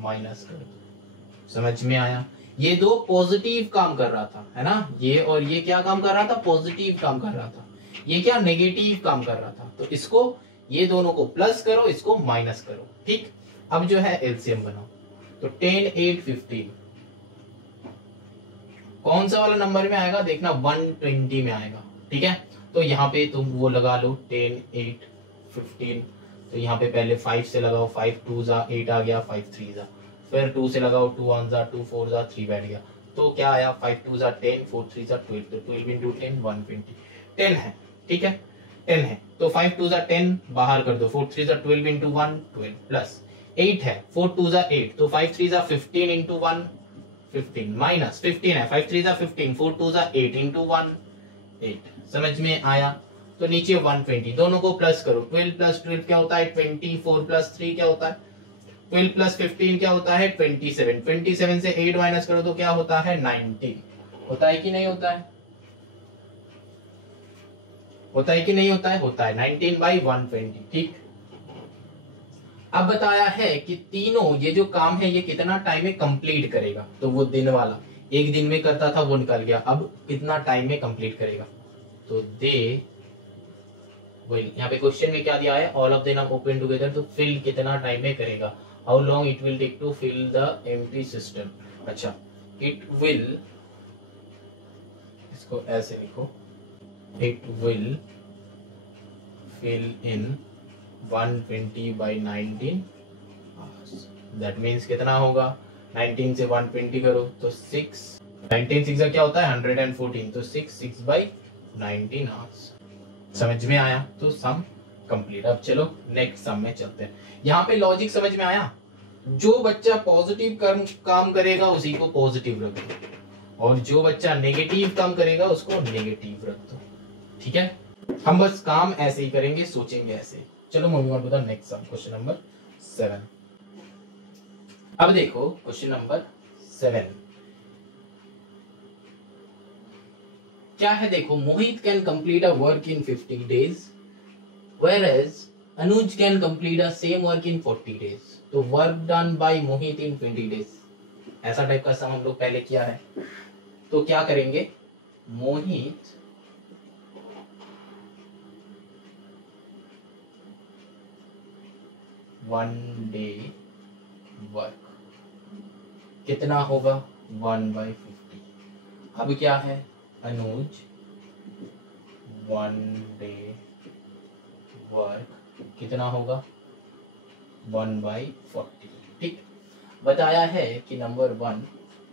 माइनस कर दो। समझ में आया, ये दो पॉजिटिव काम कर रहा था, है ना, ये और ये क्या काम कर रहा था, पॉजिटिव काम कर रहा था, ये क्या नेगेटिव काम कर रहा था, तो इसको ये दोनों को प्लस करो, इसको माइनस करो। ठीक, अब जो है एलसीएम बनाओ, तो 10 8 15 कौन सा वाला नंबर में आएगा देखना, 120 में आएगा। ठीक है, तो यहाँ पे तुम वो लगा लो 10 8 15, तो यहाँ पे पहले 5 से लगाओ, 5 2 जा 8 आ गया, 5 3 जा, फिर 2 से लगाओ, 2 1 जा 2 4 जा 3 बैठ गया, तो क्या आया 5 2 जा 10 4 3 जा 12, तो 12 इंटू 10 120, 10 है। ठीक है, 10 है, तो 5 2 जा 10 बाहर कर दो, 4 3 जा 12 इंटू 1 12 प्लस 8 है, 4 2 जा 8, तो 5 3 जा 15 इंटू 1 15 माइनस 15 है, 5 3 जा 15, 4 2 जा 8 इंटू 1 8। समझ में आया, तो नीचे 120, दोनों को प्लस करो, 12 प्लस 12 क्या होता है 20, 4 प्लस 3 क्या होता है 12 प्लस 15 क्या होता है 27, 27 से 8 माइनस करो तो क्या होता है 19, होता है कि नहीं होता है, होता है कि नहीं होता है, होता है 19/120। ठीक, अब बताया है कि तीनों ये जो काम है ये कितना टाइम में कंप्लीट करेगा, तो वो दिन वाला एक दिन में करता था वो निकल गया, अब कितना टाइम में कंप्लीट करेगा, तो दे विल, यहाँ पे क्वेश्चन में क्या दिया है, all of them are open together, तो फिल कितना टाइम में करेगा, how long it will take to fill the empty system. अच्छा, इट विल, इसको ऐसे लिखो, it will fill in 120/19 hours, that means कितना होगा, 19 से 120 करो तो 6, 19 6 क्या होता है 114, तो 6/19 hours। समझ में आया, तो सम कंप्लीट। अब चलो नेक्स्ट सम में चलते हैं। यहाँ पे लॉजिक समझ में आया, जो बच्चा पॉजिटिव काम करेगा उसी को पॉजिटिव रख दो, और जो बच्चा नेगेटिव काम करेगा उसको नेगेटिव रख दो। ठीक है, हम बस काम ऐसे ही करेंगे, सोचेंगे ऐसे। चलो moving on to the next sum, question number 7। अब देखो क्वेश्चन नंबर 7 क्या है, देखो, Mohit can complete a work in 50 days whereas Anuj can complete a same work in 40 days, तो work done by Mohit in 20 days, ऐसा टाइप का सम हम लोग पहले किया है। तो क्या करेंगे, मोहित वन डे वर्क कितना होगा 1/50। अब क्या है, अनुज 1 डे वर्क कितना होगा 1/40। ठीक, बताया है कि number 1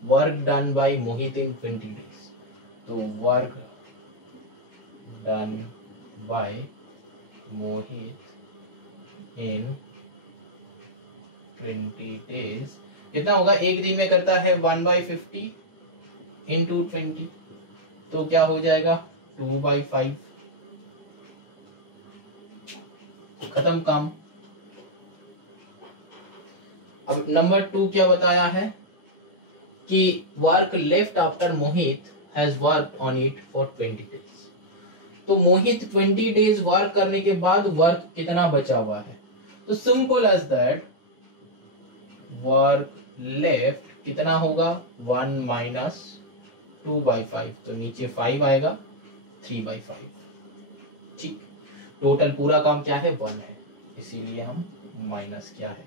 work done by Mohit in 20 days, तो work done by Mohit in 20 days कितना होगा, एक दिन में करता है 1/50 इंटू 20, तो क्या हो जाएगा 2/5, खत्म काम। अब नंबर 2 क्या बताया है कि work left after Mohit has worked on it for 20 days, तो मोहित 20 days वर्क करने के बाद वर्क कितना बचा हुआ है, तो simple as that work left कितना होगा 1 माइनस 2/5, तो नीचे 5 आएगा 3/5। ठीक, टोटल पूरा काम क्या है 1 है, इसीलिए हम माइनस क्या है।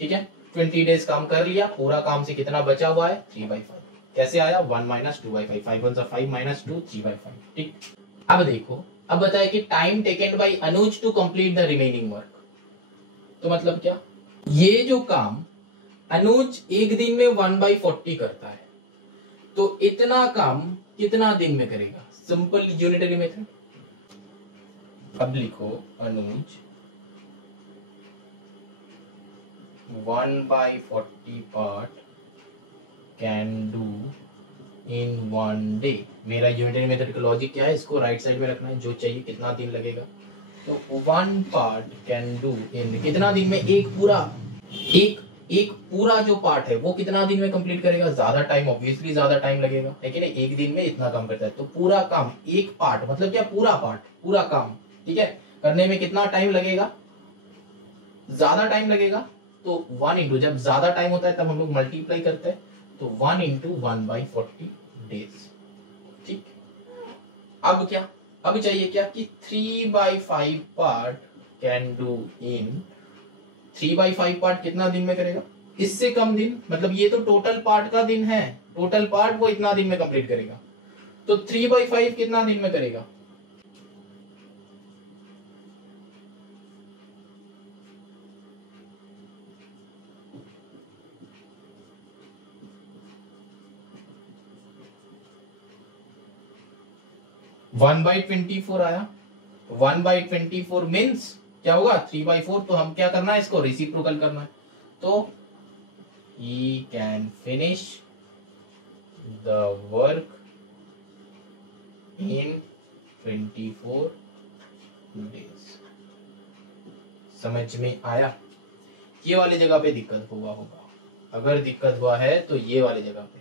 ठीक है, 20 days काम कर लिया, पूरा काम से कितना बचा हुआ है 3/5, कैसे आया 1 माइनस 2/5, 5 1 5 माइनस 2 3/5। ठीक, अब देखो, अब बताया कि time taken by Anuj to complete the remaining work, तो मतलब क्या, ये जो काम अनुज एक दिन में 1/40 करता है, तो इतना काम कितना दिन में करेगा? Simple unitary method. अब लिखो अनुज 1/40 part can do in 1 day. मेरा यूनिटरी मेथड का लॉजिक क्या है? इसको राइट साइड में रखना है, जो चाहिए कितना दिन लगेगा। तो 1 पार्ट कैन डू इन, कितना दिन में एक पूरा एक पूरा जो पार्ट है वो कितना दिन में कंप्लीट करेगा? ज्यादा टाइम, ऑब्वियसली ज्यादा टाइम लगेगा, है कि नहीं? एक दिन में इतना काम करता है, तो पूरा काम एक पार्ट मतलब क्या? पूरा पार्ट, पूरा काम, ठीक है, करने में कितना टाइम लगेगा? ज्यादा टाइम लगेगा। तो 1 इंटू, जब ज्यादा टाइम होता है तब हम लोग मल्टीप्लाई करते हैं, तो 1 इंटू 1/40 डेज। ठीक, अब क्या? अब चाहिए क्या कि 3/5 part can do in, 3/5 part कितना दिन में करेगा? इससे कम दिन, मतलब ये तो टोटल पार्ट का दिन है, टोटल पार्ट वो इतना दिन में कंप्लीट करेगा। तो 3/5 कितना दिन में करेगा? वन बाई 24 आया। 1/24 मीन्स क्या होगा? 3/4। तो हम क्या करना है? इसको रेसिप्रोकल करना है। तो he can finish the work in 24 days। समझ में आया? ये वाली जगह पे दिक्कत होगा, अगर दिक्कत हुआ है तो ये वाली जगह पे,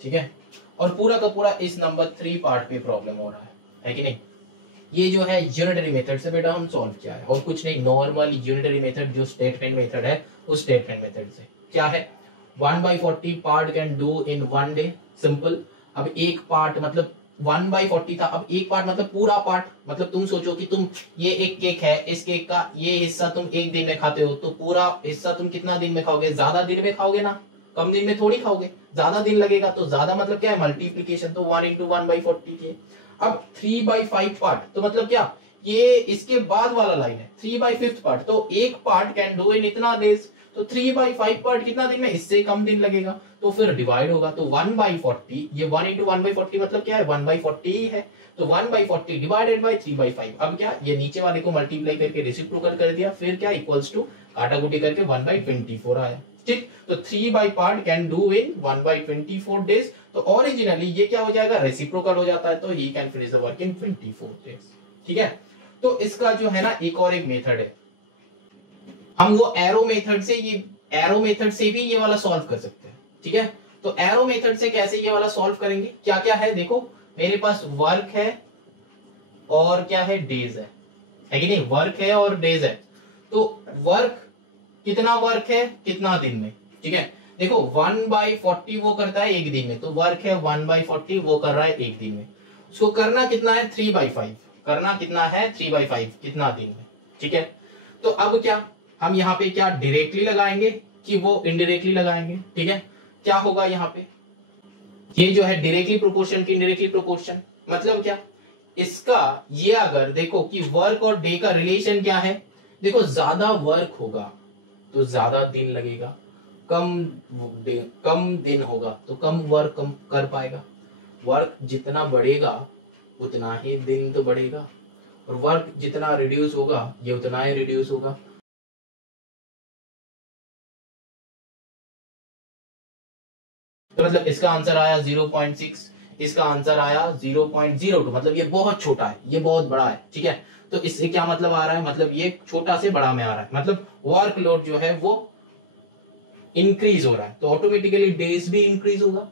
ठीक है। और पूरा का पूरा इस नंबर 3 पार्ट पे प्रॉब्लम हो रहा है कि नहीं? ये जो है यूनिटरी मेथड से बेटा हम सॉल्व किया है, और कुछ नहीं, नॉर्मल यूनिटरी मेथड जो स्टेटमेंट मेथड है उस स्टेटमेंट मेथड से। क्या है? 1/40 part can do in 1 day, simple. अब एक पार्ट मतलब 1/40 था, अब एक पार्ट मतलब पूरा पार्ट, मतलब तुम सोचो कि तुम ये एक केक है, इस केक का ये हिस्सा तुम एक दिन में खाते हो, तो पूरा हिस्सा तुम कितना दिन में खाओगे? ज्यादा दिन में खाओगे ना, कम दिन में थोड़ी खाओगे, ज्यादा दिन लगेगा। तो ज्यादा मतलब क्या है? मल्टीप्लीकेशन, तो 1 इंटू 1/40 की। अब 3/5 पार्ट, तो मतलब क्या? ये इसके बाद वाला लाइन है 3/5 पार्ट, तो एक पार्ट कैन डू इन इतना डेज, तो 3/5 पार्ट कितना दिन में? इससे कम दिन लगेगा, तो फिर डिवाइड होगा। तो 1/40, ये 1 इंटू 1/40 मतलब क्या है? 1/40 ही है, तो 1/40 डिवाइडेड बाई 3/5। अब क्या? ये नीचे वाले को मल्टीप्लाई करके रेसिप्रोकल कर दिया, फिर क्या? इक्वल्स टू काटाकुटी करके 1/24 आया। ठीक, तो 3 part can do in 1/24 days. तो ओरिजिनली ये क्या हो जाएगा? रेसिप्रोकल हो जाता है, तो he can finish the work in 24 days. ठीक है, तो इसका जो है ना एक और एक मेथड है, हम वो एरो मेथड से, ये एरो मेथड से भी ये वाला सॉल्व कर सकते हैं। ठीक है, तो एरो मेथड से कैसे ये वाला सॉल्व करेंगे? क्या क्या है देखो, मेरे पास वर्क है और क्या है? डेज है कि नहीं? वर्क है और डेज है, तो वर्क कितना वर्क है कितना दिन में? ठीक है, देखो 1/40 वो करता है एक दिन में, तो वर्क है 1/40 वो कर रहा है एक दिन में, उसको करना कितना है? 3/5 करना कितना है? 3/5 कितना दिन में? ठीक है, तो अब क्या हम यहाँ पे क्या डायरेक्टली लगाएंगे कि वो इनडायरेक्टली लगाएंगे? ठीक है, क्या होगा यहाँ पे? ये जो है डायरेक्टली प्रोपोर्शन की इनडायरेक्टली प्रोपोर्शन, मतलब क्या? इसका ये अगर देखो कि वर्क और डे का रिलेशन क्या है, देखो ज्यादा वर्क होगा तो ज्यादा दिन लगेगा, कम दिन होगा तो कम वर्क कम कर पाएगा। वर्क जितना बढ़ेगा उतना ही दिन तो बढ़ेगा, और वर्क जितना रिड्यूस होगा ये उतना ही रिड्यूस होगा। तो मतलब इसका आंसर आया 0.6, इसका आंसर आया 0.02, मतलब ये बहुत छोटा है, ये बहुत बड़ा है। ठीक है, तो इससे क्या मतलब आ रहा है? मतलब ये छोटा से बड़ा में आ रहा है, मतलब वर्कलोड जो है वो इंक्रीज हो रहा है, तो ऑटोमेटिकली डेज भी इंक्रीज होगा,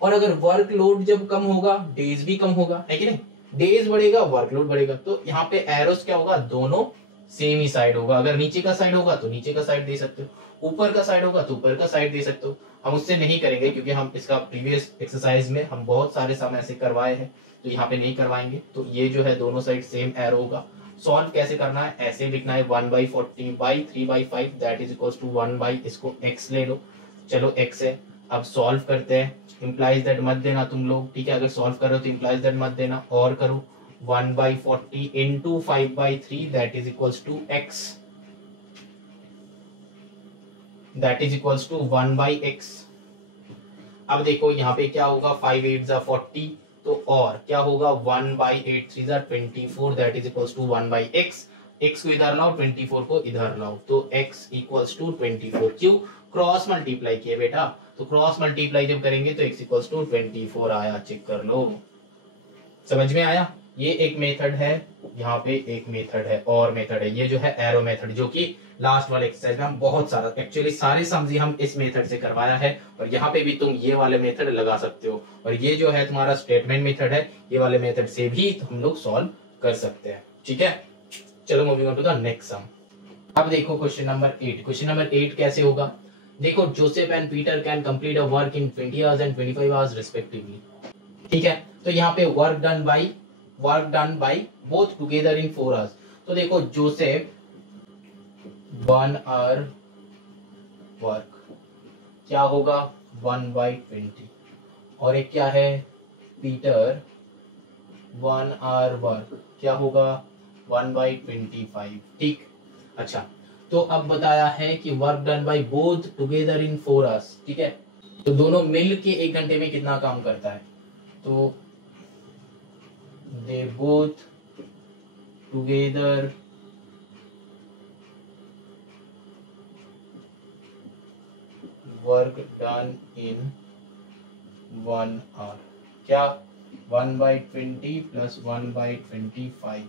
और अगर वर्कलोड जब कम होगा डेज भी कम होगा, है कि नहीं? डेज बढ़ेगा वर्कलोड बढ़ेगा, तो यहाँ पे एरोस क्या होगा? दोनों सेम ही साइड होगा। अगर नीचे का साइड होगा तो नीचे का साइड दे सकते हो, ऊपर का साइड होगा तो ऊपर का साइड दे सकते हो। हम उससे नहीं करेंगे क्योंकि हम इसका प्रीवियस एक्सरसाइज में हम बहुत सारे समय ऐसे करवाए हैं, तो यहाँ पे नहीं करवाएंगे। तो ये जो है दोनों साइड सेम एरो होगा। सॉल्व कैसे करना है? ऐसे लिखना है 1/40 by 3/5 that is equals to 1 by, इसको x ले लो, चलो x है। अब सॉल्व करते हैं, इंप्लाइज दैट मत देना तुम लोग, ठीक है? अगर सॉल्व कर रहे हो तो इंप्लाइज दैट मत देना, और करो 1/40 into 5/3 that is equals to x, that is equals to 1/x। अब देखो यहाँ पे क्या होगा, 5 8 जा 40, तो और क्या होगा 1/8 3 जा 24, that is equals to 1/x। x को इधर लाओ, 24 को इधर लाओ, तो x इक्वल्स टू 24। क्यों? क्रॉस मल्टीप्लाई किए बेटा, तो क्रॉस मल्टीप्लाई जब करेंगे तो x इक्वल्स टू 24 आया। चेक कर लो, समझ में आया? ये एक मेथड है, यहाँ पे एक मेथड है और मेथड है, ये जो है एरो मेथड, जो कि लास्ट वाले एक्सरसाइज में हम बहुत सारा एक्चुअली सारे सम्स हम इस मेथड से करवाया है, और यहाँ पे भी तुम ये वाले मेथड लगा सकते हो, और ये जो है तुम्हारा स्टेटमेंट मेथड है, ये वाले मेथड से भी हम लोग सॉल्व कर सकते हैं। ठीक है, चलो moving on to the next sum. अब देखो क्वेश्चन नंबर 8। क्वेश्चन नंबर 8 कैसे होगा? देखो, Joseph and Peter can complete a work in 20 hours and 25 hours respectively. ठीक है, तो यहाँ पे work done by both together in 4 hours. तो देखो, जोसेफ 1 आवर वर्क क्या होगा 1/20, और एक क्या है पीटर 1 आवर वर्क क्या होगा 1/25। ठीक, अच्छा, तो अब बताया है कि work done by both together in 4 hours. ठीक है, तो दोनों मिल के 1 घंटे में कितना काम करता है? तो they both together work done in 1 hour क्या 1/20 प्लस 1/25।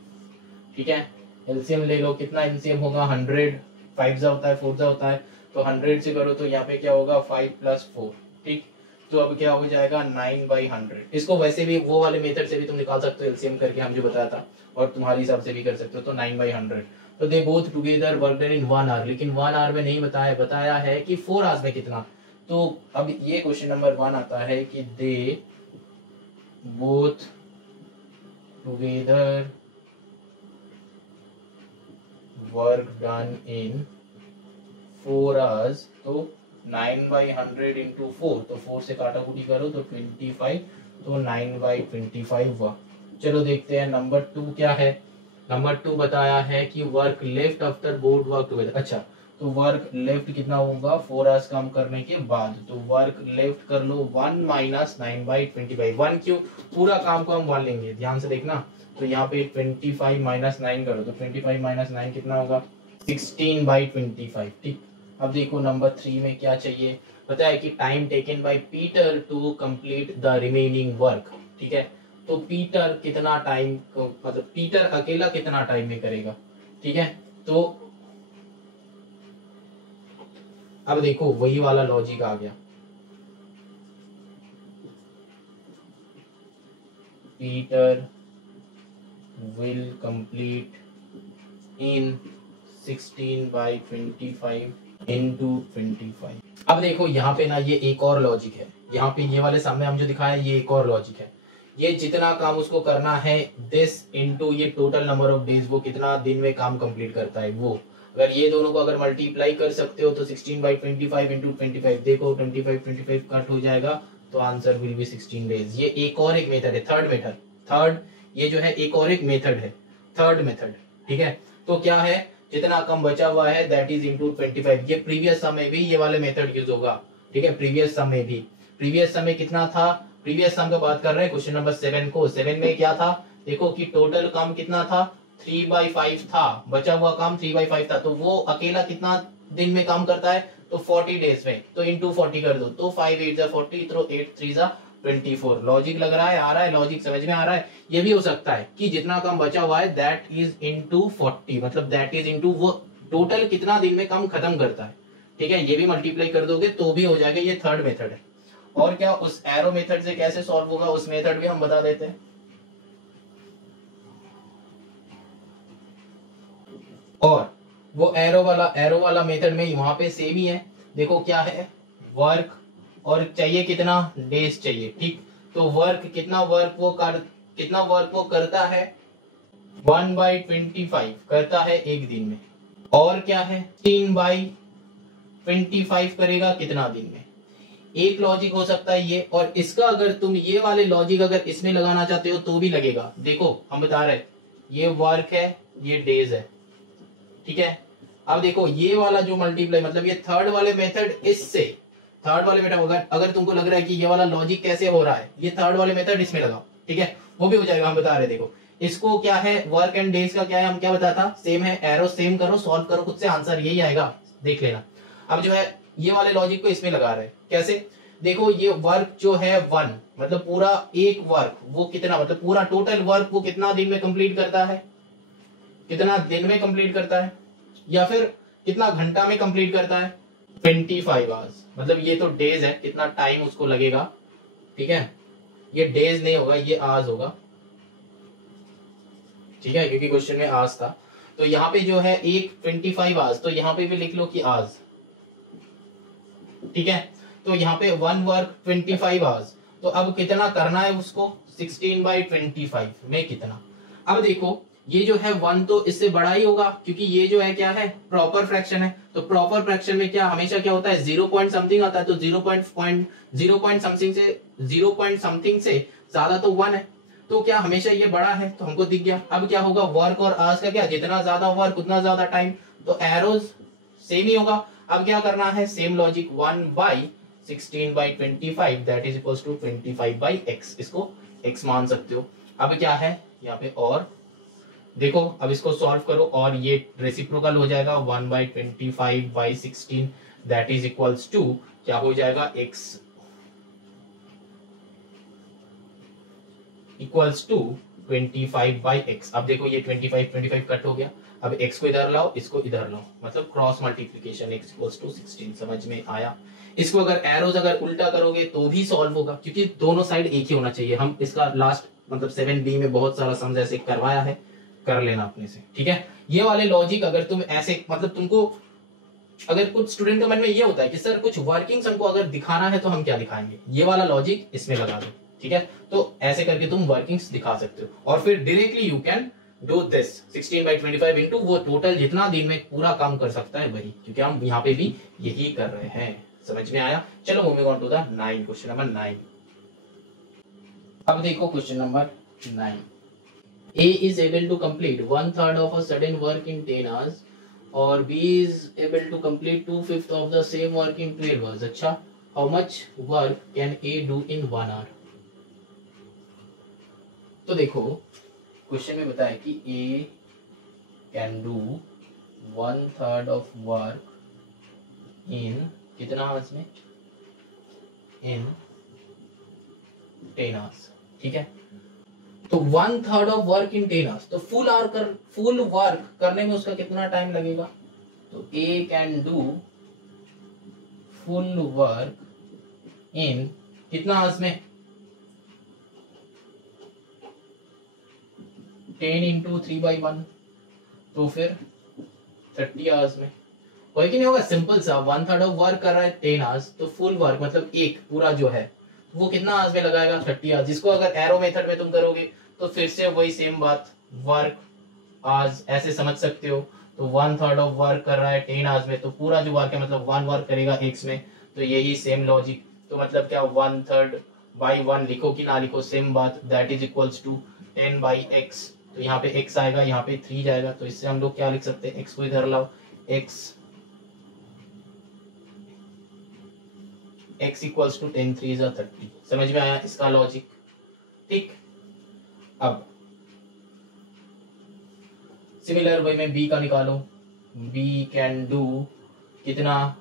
ठीक है, एलसीएम ले लो, कितना एलसीएम होगा 100, 5 जा होता है 4 जा होता है, तो 100 से करो तो यहाँ पे क्या होगा 5 + 4। ठीक, तो अब क्या हो जाएगा 9/100। इसको वैसे भी वो वाले मेथड से भी तुम निकाल सकते हो एलसीएम करके, हम जो बताया था, और तुम्हारे हिसाब से भी कर सकते हो, तो 9/100। तो they both together work done in 1 hour, लेकिन 1 आवर में नहीं बताया है कि 4 आवर्स में कितना। तो अब ये क्वेश्चन नंबर 1 आता है कि दे बोथ टुगेदर वर्क डन इन 4 आवर्स, तो 9/100 इंटू 4, तो 4 से काटा कुटी करो तो 25, तो 9/25 हुआ। चलो देखते हैं नंबर 2 क्या है। नंबर 2 बताया है कि work left after both work together. अच्छा, तो वर्क लेफ्ट कितना होगा 4 आवर्स काम करने के बाद, तो वर्क लेफ्ट कर लो 1 माइनस 9/25। 1 क्यों? पूरा काम को हम 1 लेंगे, ध्यान से देखना, तो यहाँ पे 25 माइनस 9 करो, तो 25 माइनस 9 कितना होगा 16/25। ठीक, अब देखो नंबर 3 में क्या चाहिए, पता है कि time taken by Peter to complete the remaining work. ठीक है, तो पीटर कितना टाइम, मतलब पीटर अकेला कितना टाइम में करेगा। ठीक है, तो अब देखो वही वाला लॉजिक आ गया, Peter will complete in 16/25 into 25। अब देखो यहाँ पे ना ये एक और लॉजिक है, यहाँ पे ये वाले सामने हम जो दिखाया ये एक और लॉजिक है। ये जितना काम उसको करना है दिस इनटू ये टोटल नंबर ऑफ डेज, वो कितना दिन में काम कंप्लीट करता है वो, अगर ये दोनों को अगर मल्टीप्लाई कर सकते हो तो 16/25 into 25, देखो 25 कट हो जाएगा, तो आंसर विल बी 16 डेज। ये एक और एक मेथड है, थर्ड ये जो है एक और एक मेथड है, थर्ड मेथड। ठीक है, तो क्या है जितना कम बचा हुआ है दैट इज इनटू 25। ये प्रीवियस सम में भी ये वाले मेथड यूज होगा। ठीक है, प्रीवियस सम में भी, प्रीवियस सम में कितना था, प्रीवियस सम का बात कर रहे हैं क्वेश्चन नंबर 7 को। 7 में क्या था, देखो कि टोटल काम कितना था 3/5 था, बचा हुआ काम 3/5 था, तो वो अकेला कितना दिन में काम करता है, तो 40 डेज में, तो इंटू 40 कर दो, तो 5 8 जा 40, तो 8 3 जा 24। लॉजिक लग रहा है, आ रहा है, लॉजिक समझ में आ रहा है। ये भी हो सकता है कि जितना कम बचा हुआ है दैट इज इनटू 40, मतलब दैट इज इनटू वो टोटल कितना दिन में काम खत्म करता है। ठीक है, ये भी मल्टीप्लाई कर दोगे तो भी हो जाएगा। ये थर्ड मेथड है। और क्या उस एरो मेथड से कैसे सॉल्व होगा उस मेथड भी हम बता देते हैं। और वो एरो वाला मेथड में वहां पे सेम ही है। देखो क्या है, वर्क और चाहिए कितना डेज चाहिए। ठीक, तो वर्क कितना वर्क वो करता है 1/25 करता है एक दिन में, और क्या है 16/25 करेगा कितना दिन में। एक लॉजिक हो सकता है ये, और इसका अगर तुम ये वाले लॉजिक अगर इसमें लगाना चाहते हो तो भी लगेगा। देखो हम बता रहे ये वर्क है, ये डेज है। ठीक है, अब देखो ये वाला जो मल्टीप्लाई, मतलब ये थर्ड वाले मेथड इससे थर्ड वाले मेथड अगर तुमको लग रहा है कि ये वाला लॉजिक कैसे हो रहा है, ये थर्ड वाले मेथड इसमें लगाओ, ठीक है, वो भी हो जाएगा। हम बता रहे देखो, इसको क्या है, वर्क एंड डेज का क्या है, हम क्या बताया था, सेम है, एरो सेम करो, सॉल्व करो खुद से, आंसर यही आएगा, देख लेना। अब जो है ये वाले लॉजिक को इसमें लगा रहे हैं, कैसे, देखो ये वर्क जो है 1, मतलब पूरा एक वर्क वो कितना, मतलब पूरा टोटल वर्क वो कितना दिन में कंप्लीट करता है, कितना दिन में कंप्लीट करता है, या फिर कितना घंटा में कंप्लीट करता है, 25 आवर्स, मतलब ये तो डेज है, कितना टाइम उसको लगेगा, ठीक है, ये डेज नहीं होगा, ये आवर्स होगा, ठीक है, क्योंकि क्वेश्चन में आवर्स था। तो यहाँ पे जो है एक 25 आवर्स, तो यहाँ पे भी लिख लो कि आवर्स, ठीक है। तो यहाँ पे 1 वर्क 25 आवर्स, तो अब कितना करना है उसको, 16/25 में कितना। अब देखो ये जो है 1 तो इससे बड़ा ही होगा, क्योंकि ये जो है क्या है, प्रॉपर फ्रैक्शन है, तो प्रॉपर फ्रैक्शन में क्या हमेशा क्या होता है, 0 पॉइंट समथिंग आता है, तो 0 पॉइंट समथिंग से ज्यादा तो 1 है, तो क्या हमेशा ये बड़ा है, तो हमको दिख गया। अब क्या होगा, वर्क और आवर्स का क्या, जितना ज्यादा वर्क उतना ज्यादा टाइम, तो एरोज सेम ही होगा। अब क्या करना है, same logic, 1/16/25 that is equals to 25/x, इसको x मान सकते हो। अब क्या है यहाँ पे, और देखो अब इसको सॉल्व करो, और ये रेसिप्रोकल हो जाएगा, 1/25/16 दैट इज इक्वल्स टू क्या हो जाएगा, x इक्वल्स टू 25/x। अब देखो ये 25 कट हो गया, अब x को इधर लाओ, इसको इधर लाओ, मतलब cross multiplication, x equals to 16, समझ में आया। इसको अगर एरोज अगर उल्टा करोगे तो भी सॉल्व होगा, क्योंकि दोनों साइड एक ही होना चाहिए। हम इसका लास्ट मतलब 7B में बहुत सारा सम ऐसे करवाया है, कर लेना अपने से, ठीक है। ये वाले लॉजिक अगर तुम ऐसे, मतलब तुमको अगर कुछ स्टूडेंट के मन में ये होता है कि सर कुछ वर्किंग हमको अगर दिखाना है तो हम क्या दिखाएंगे, ये वाला लॉजिक इसमें लगा दो, ठीक है। तो ऐसे करके तुम वर्किंग्स दिखा सकते हो, और फिर directly you can do this 16/25 into वो टोटल जितना दिन में पूरा काम कर सकता है वही, क्योंकि हम यहाँ पे भी यही कर रहे हैं। समझ में आया। चलो moving on to the 9, question number 9। अब देखो question number 9, A is able to complete 1/3 of a certain work in 10 hours और B is able to complete 2/5 of the same work in 12 hours. अच्छा, how much work can A do in 1 hour? तो देखो question में बताया कि A can do 1/3 of work in कितना hours में, in 10 hours, ठीक है। तो 1/3 ऑफ वर्क इन 10 आवर्स, तो फुल वर्क करने में उसका कितना टाइम लगेगा, तो A can do full work in कितना आवर्स में, 10 इंटू 3/1, तो फिर 30 आवर्स में। कोई कि नहीं होगा, सिंपल सा, 1/3 ऑफ वर्क कर रहा है 10 आवर्स, तो फुल वर्क मतलब एक पूरा जो है वो कितना आवर्स में लगाएगा, 30 आवर्स। जिसको अगर एरो मेथड में तुम करोगे तो फिर से वही सेम बात, वर्क आवर्स ऐसे समझ सकते हो। तो 1/3 ऑफ वर्क कर रहा है 10 आवर्स में, तो पूरा जो वर्क है मतलब 1 वर्क करेगा x में, तो यही सेम लॉजिक। तो मतलब क्या, 1/3/1 लिखो कि ना लिखो, सेम बात, that is equals to 10/x। तो यहाँ पे x आएगा, यहाँ पे 3 जाएगा, तो इससे हम लोग क्या लिख सकते हैं, x को इधर लाओ, x इक्वल्स टू 10 3 is 30। समझ में आया इसका लॉजिक, ठीक। अब सिमिलर वे में b का निकालो, b कैन डू कितना,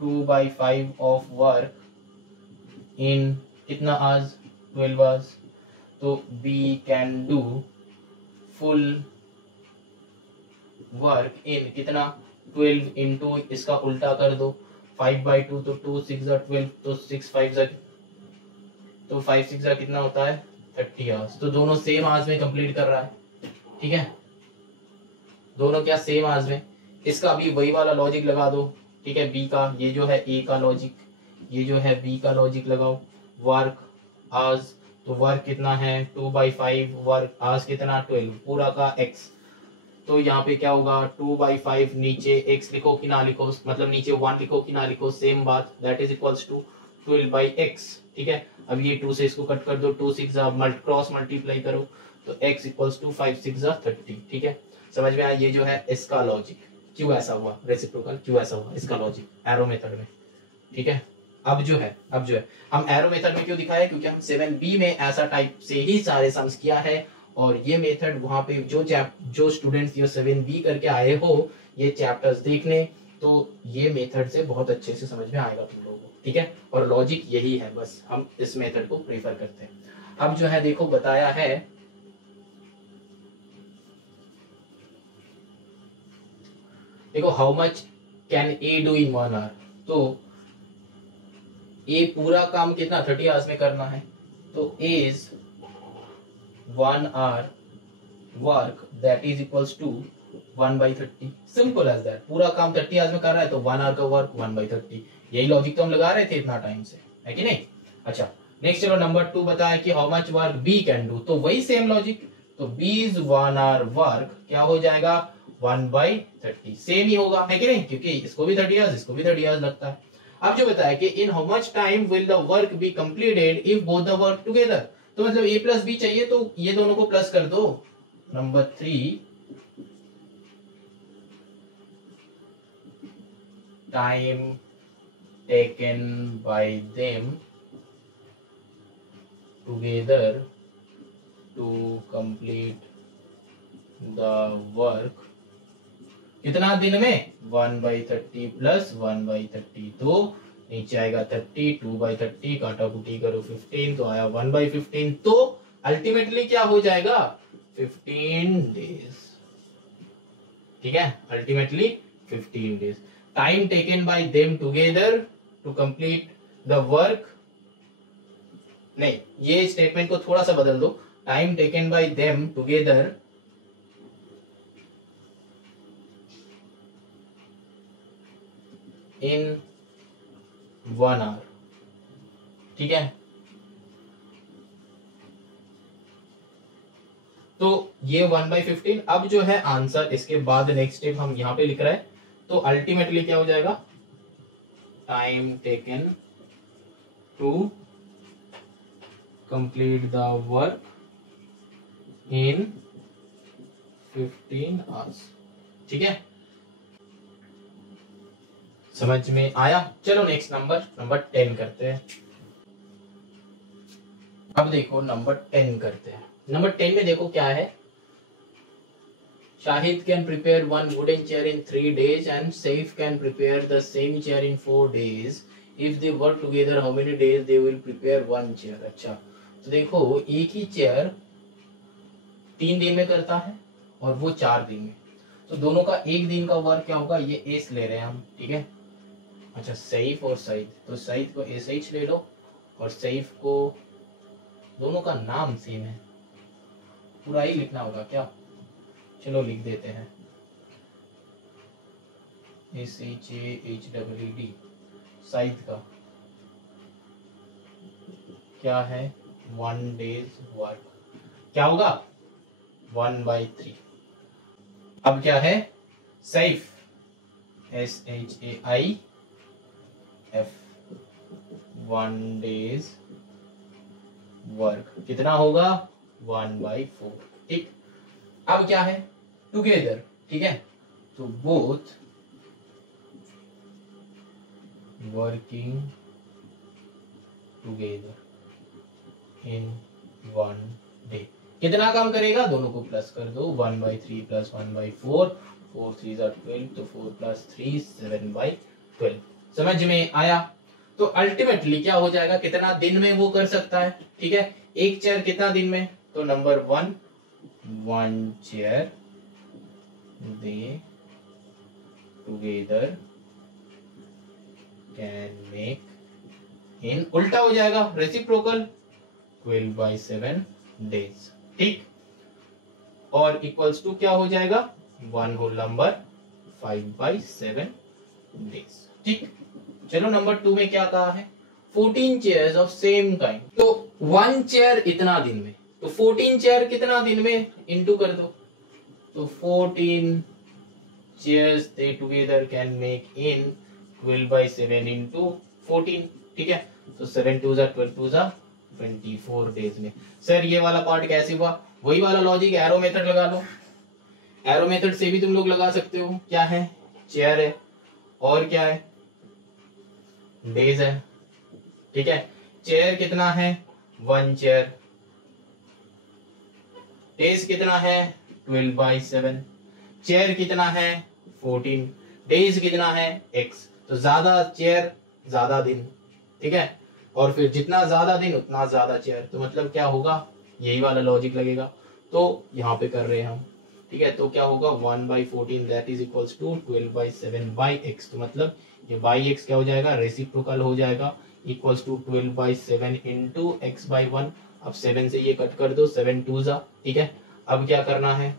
2/5 ऑफ वर्क इन कितना आवर्स, 12 आवर्स। तो b can do full work in कितना, 12 इंटू इसका उल्टा कर दो, 5/2, तो 2 6 12, तो 6 5 तो 5 6 कितना होता है, 30 आवर्स। तो दोनों सेम आवर्स में कंप्लीट कर रहा है, ठीक है, दोनों क्या सेम आवर्स में। इसका भी वही वाला लॉजिक लगा दो, ठीक है। बी का, ये जो है ए का लॉजिक, ये जो है बी का लॉजिक लगाओ, वर्क आवर्स, तो वर्क कितना है 2/5, वर्क आवर्स कितना 12, पूरा का x। तो यहाँ पे क्या होगा, 2/5 नीचे x लिखो कि ना लिखो, मतलब नीचे 1 लिखो कि ना लिखो, सेम बात, that is equals to 12/x, ठीक है। अब ये 2 से इसको कट कर दो, 2 6 क्रॉस मल्टीप्लाई करो, तो x इक्वल्स टू 5 6 30, ठीक है। समझ में आया, ये जो है इसका लॉजिक, क्यों ऐसा हुआ रेसिप्रोकल, क्यों ऐसा हुआ इसका लॉजिक एरो मेथड में, ठीक है। अब जो है हम एरो मेथड में क्यों दिखाया, क्योंकि हम 7B में ऐसा टाइप से ही सारे सम्स किया है, और ये मेथड वहां पे जो स्टूडेंट्स ये 7B करके आए हो ये चैप्टर्स देखने, तो ये मेथड से बहुत अच्छे से समझ में आएगा तुम लोगों को, ठीक है। और लॉजिक यही है, बस हम इस मेथड को प्रेफर करते हैं। अब जो है देखो बताया है, देखो how much can A do in 1 hour, तो ए पूरा काम कितना 30 आवर्स में करना है, तो A is 1 hour work that is equals to 1/30, simple as that. पूरा काम 30 आवर्स में कर रहा है तो 1 आवर का वर्क 1/30, यही लॉजिक तो हम लगा रहे थे इतना टाइम से, है कि नहीं। अच्छा नेक्स्ट चलो नंबर 2 बताया कि how much work B can do, तो वही सेम लॉजिक, तो बी इज 1 आवर वर्क क्या हो जाएगा 1/30, सेम ही होगा, है कि नहीं, क्योंकि इसको भी 30 आवर्स इसको भी 30 आवर्स लगता है। अब जो बताया कि in how much time will the work be completed if both the work together, तो मतलब a प्लस बी चाहिए तो ये दोनों को प्लस कर दो। Number 3 time taken by them together to complete the work, कितना दिन में 1/30 प्लस 1/30, तो नीचे आएगा 30, 2/30 काटा कुटी करो 15, तो आया 1/15, तो अल्टीमेटली क्या हो जाएगा 15 डेज, ठीक है, ultimately 15 days. Time taken by them together to complete the work, नहीं ये स्टेटमेंट को थोड़ा सा बदल दो, time taken by them together in 1 hour, ठीक है। तो ये 1/15। अब जो है आंसर इसके बाद नेक्स्ट स्टेप हम यहां पे लिख रहे हैं, तो अल्टीमेटली क्या हो जाएगा time taken to complete the work in 15 hours, ठीक है, समझ में आया। चलो नेक्स्ट नंबर 10 करते हैं। अब देखो नंबर 10 करते हैं। नंबर 10 में देखो क्या है, Shahid can prepare 1 wooden chair in 3 days and Saif can prepare the same chair in 4 days, if they work together how many days they will prepare 1 chair. अच्छा तो देखो एक ही चेयर 3 दिन में करता है और वो 4 दिन में, तो दोनों का एक दिन का वर्क क्या होगा, ये एस ले रहे हैं हम, ठीक है। अच्छा सैफ और सईद, तो सईद को SH ले लो और सैफ को, दोनों का नाम सेम है, पूरा ही लिखना होगा क्या, चलो लिख देते हैं SHAHED। सईद का क्या है 1 डेज वर्क, क्या होगा 1/3। अब क्या है सैफ SHAIF 1 डेज वर्क कितना होगा 1/4, ठीक। अब क्या है टुगेदर, ठीक है, तो both working together in 1 day, कितना काम करेगा, दोनों को प्लस कर दो, 1/3 प्लस 1/4, 4 3 12, तो 4 प्लस 3 7/12, समझ में आया। तो अल्टीमेटली क्या हो जाएगा, कितना दिन में वो कर सकता है, ठीक है, एक चेयर कितना दिन में, तो number 1 chair they together can make in, उल्टा हो जाएगा रेसिप्रोकल 12/7 डेज, ठीक, और इक्वल्स टू क्या हो जाएगा 1 होल नंबर 5/7 डेज, ठीक। चलो नंबर 2 में क्या कहा है 14 चेयर्स ऑफ सेम काइंड, तो 1 चेयर इतना दिन में, तो 14 चेयर कितना दिन में इनटू कर दो, तो 14 chairs they together can make in 12/7 into 14, ठीक है, तो 7 2 12 2 24 डेज में। सर ये वाला पार्ट कैसे हुआ, वही वाला लॉजिक, एरो मेथड लगा लो, एरो मेथड से भी तुम लोग लगा सकते हो, क्या है चेयर है और क्या है डेज है, ठीक है। चेयर कितना है, 1 चेयर। डेज कितना है, 12/7। चेयर कितना है, 14। डेज कितना है, x। तो ज्यादा चेयर ज्यादा दिन, ठीक है। और फिर जितना ज्यादा दिन उतना ज्यादा चेयर, तो मतलब क्या होगा, यही वाला लॉजिक लगेगा। तो यहाँ पे कर रहे हैं हम, ठीक है। तो क्या होगा, 1/14 that is equals to 12/7/x। तो मतलब ये बाई एक्स क्या हो जाएगा, रेसिप्रोकल हो जाएगा, इक्वल्स टू 12/7 इंटू x/1। अब 7 से ये कट कर दो, 7 2 जा, ठीक है। अब क्या करना है,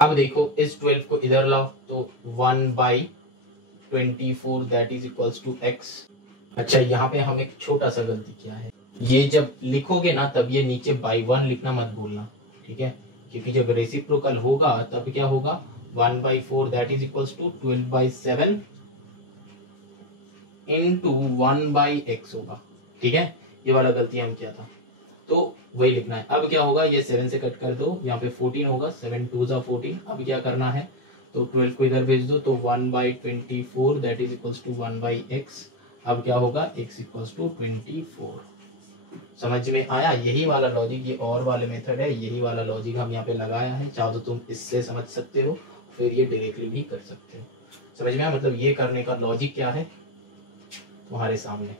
अब देखो इस 12 को इधर लाओ, तो 1/24 that is equals to x। अच्छा, यहाँ पे हम एक छोटा सा गलती किया है, ये जब लिखोगे ना तब ये नीचे बाई 1 लिखना मत भूलना, ठीक है। क्योंकि जब रेसिप्रोकल होगा तब क्या होगा, 1/4 that is equals to 12/7 into 1/x होगा, ठीक है। ये वाला गलती हम किया था, तो वही लिखना है। अब क्या होगा, ये 7 से कट कर दो, यहाँ पे 14 होगा, 7 2 जा 14। अब क्या करना है, तो 12 को इधर भेज दो, तो 1/24 that is equals to 1/x। अब क्या होगा, x इक्वल्स टू 24। समझ में आया, यही वाला लॉजिक, ये और वाले मेथड है, यही वाला लॉजिक हम यहाँ पे लगाया है। चाहो तो तुम इससे समझ सकते हो, फिर ये डायरेक्टली भी कर सकते हो। समझ में आया, मतलब ये करने का लॉजिक क्या है तुम्हारे सामने।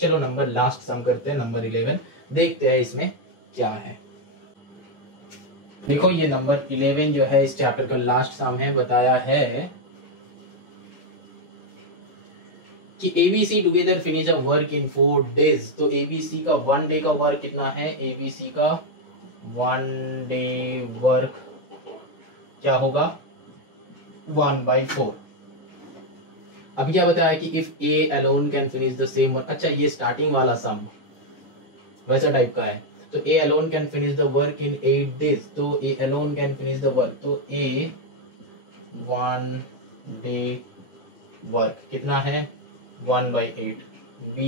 चलो नंबर लास्ट सम करते हैं, नंबर 11, देखते हैं इसमें क्या है। देखो ये नंबर 11 जो है इस चैप्टर का लास्ट सम है, बताया है कि ABC together finish a work in 4 days। तो ABC का 1 डे का वर्क कितना है, ABC का 1 डे वर्क क्या होगा, 1/4। अब क्या बताया कि if A alone can finish the same work. अच्छा, ये स्टार्टिंग वाला सम वैसा टाइप का है, तो A alone can finish the work in 8 days। तो A alone can finish the work, तो A 1 डे वर्क कितना है, 1/8। B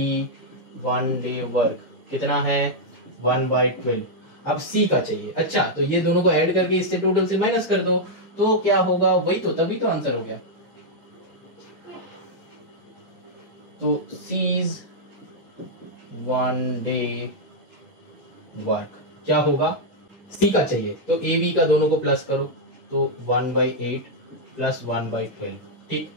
1 डे वर्क कितना है, 1/12। अब C का चाहिए। अच्छा, तो ये दोनों को ऐड करके इससे टोटल से माइनस कर दो, तो क्या होगा, वही तो, तभी तो आंसर हो गया। तो C's 1 डे वर्क क्या होगा, C का चाहिए, तो A B का दोनों को प्लस करो, तो 1/8 प्लस 1/12, ठीक।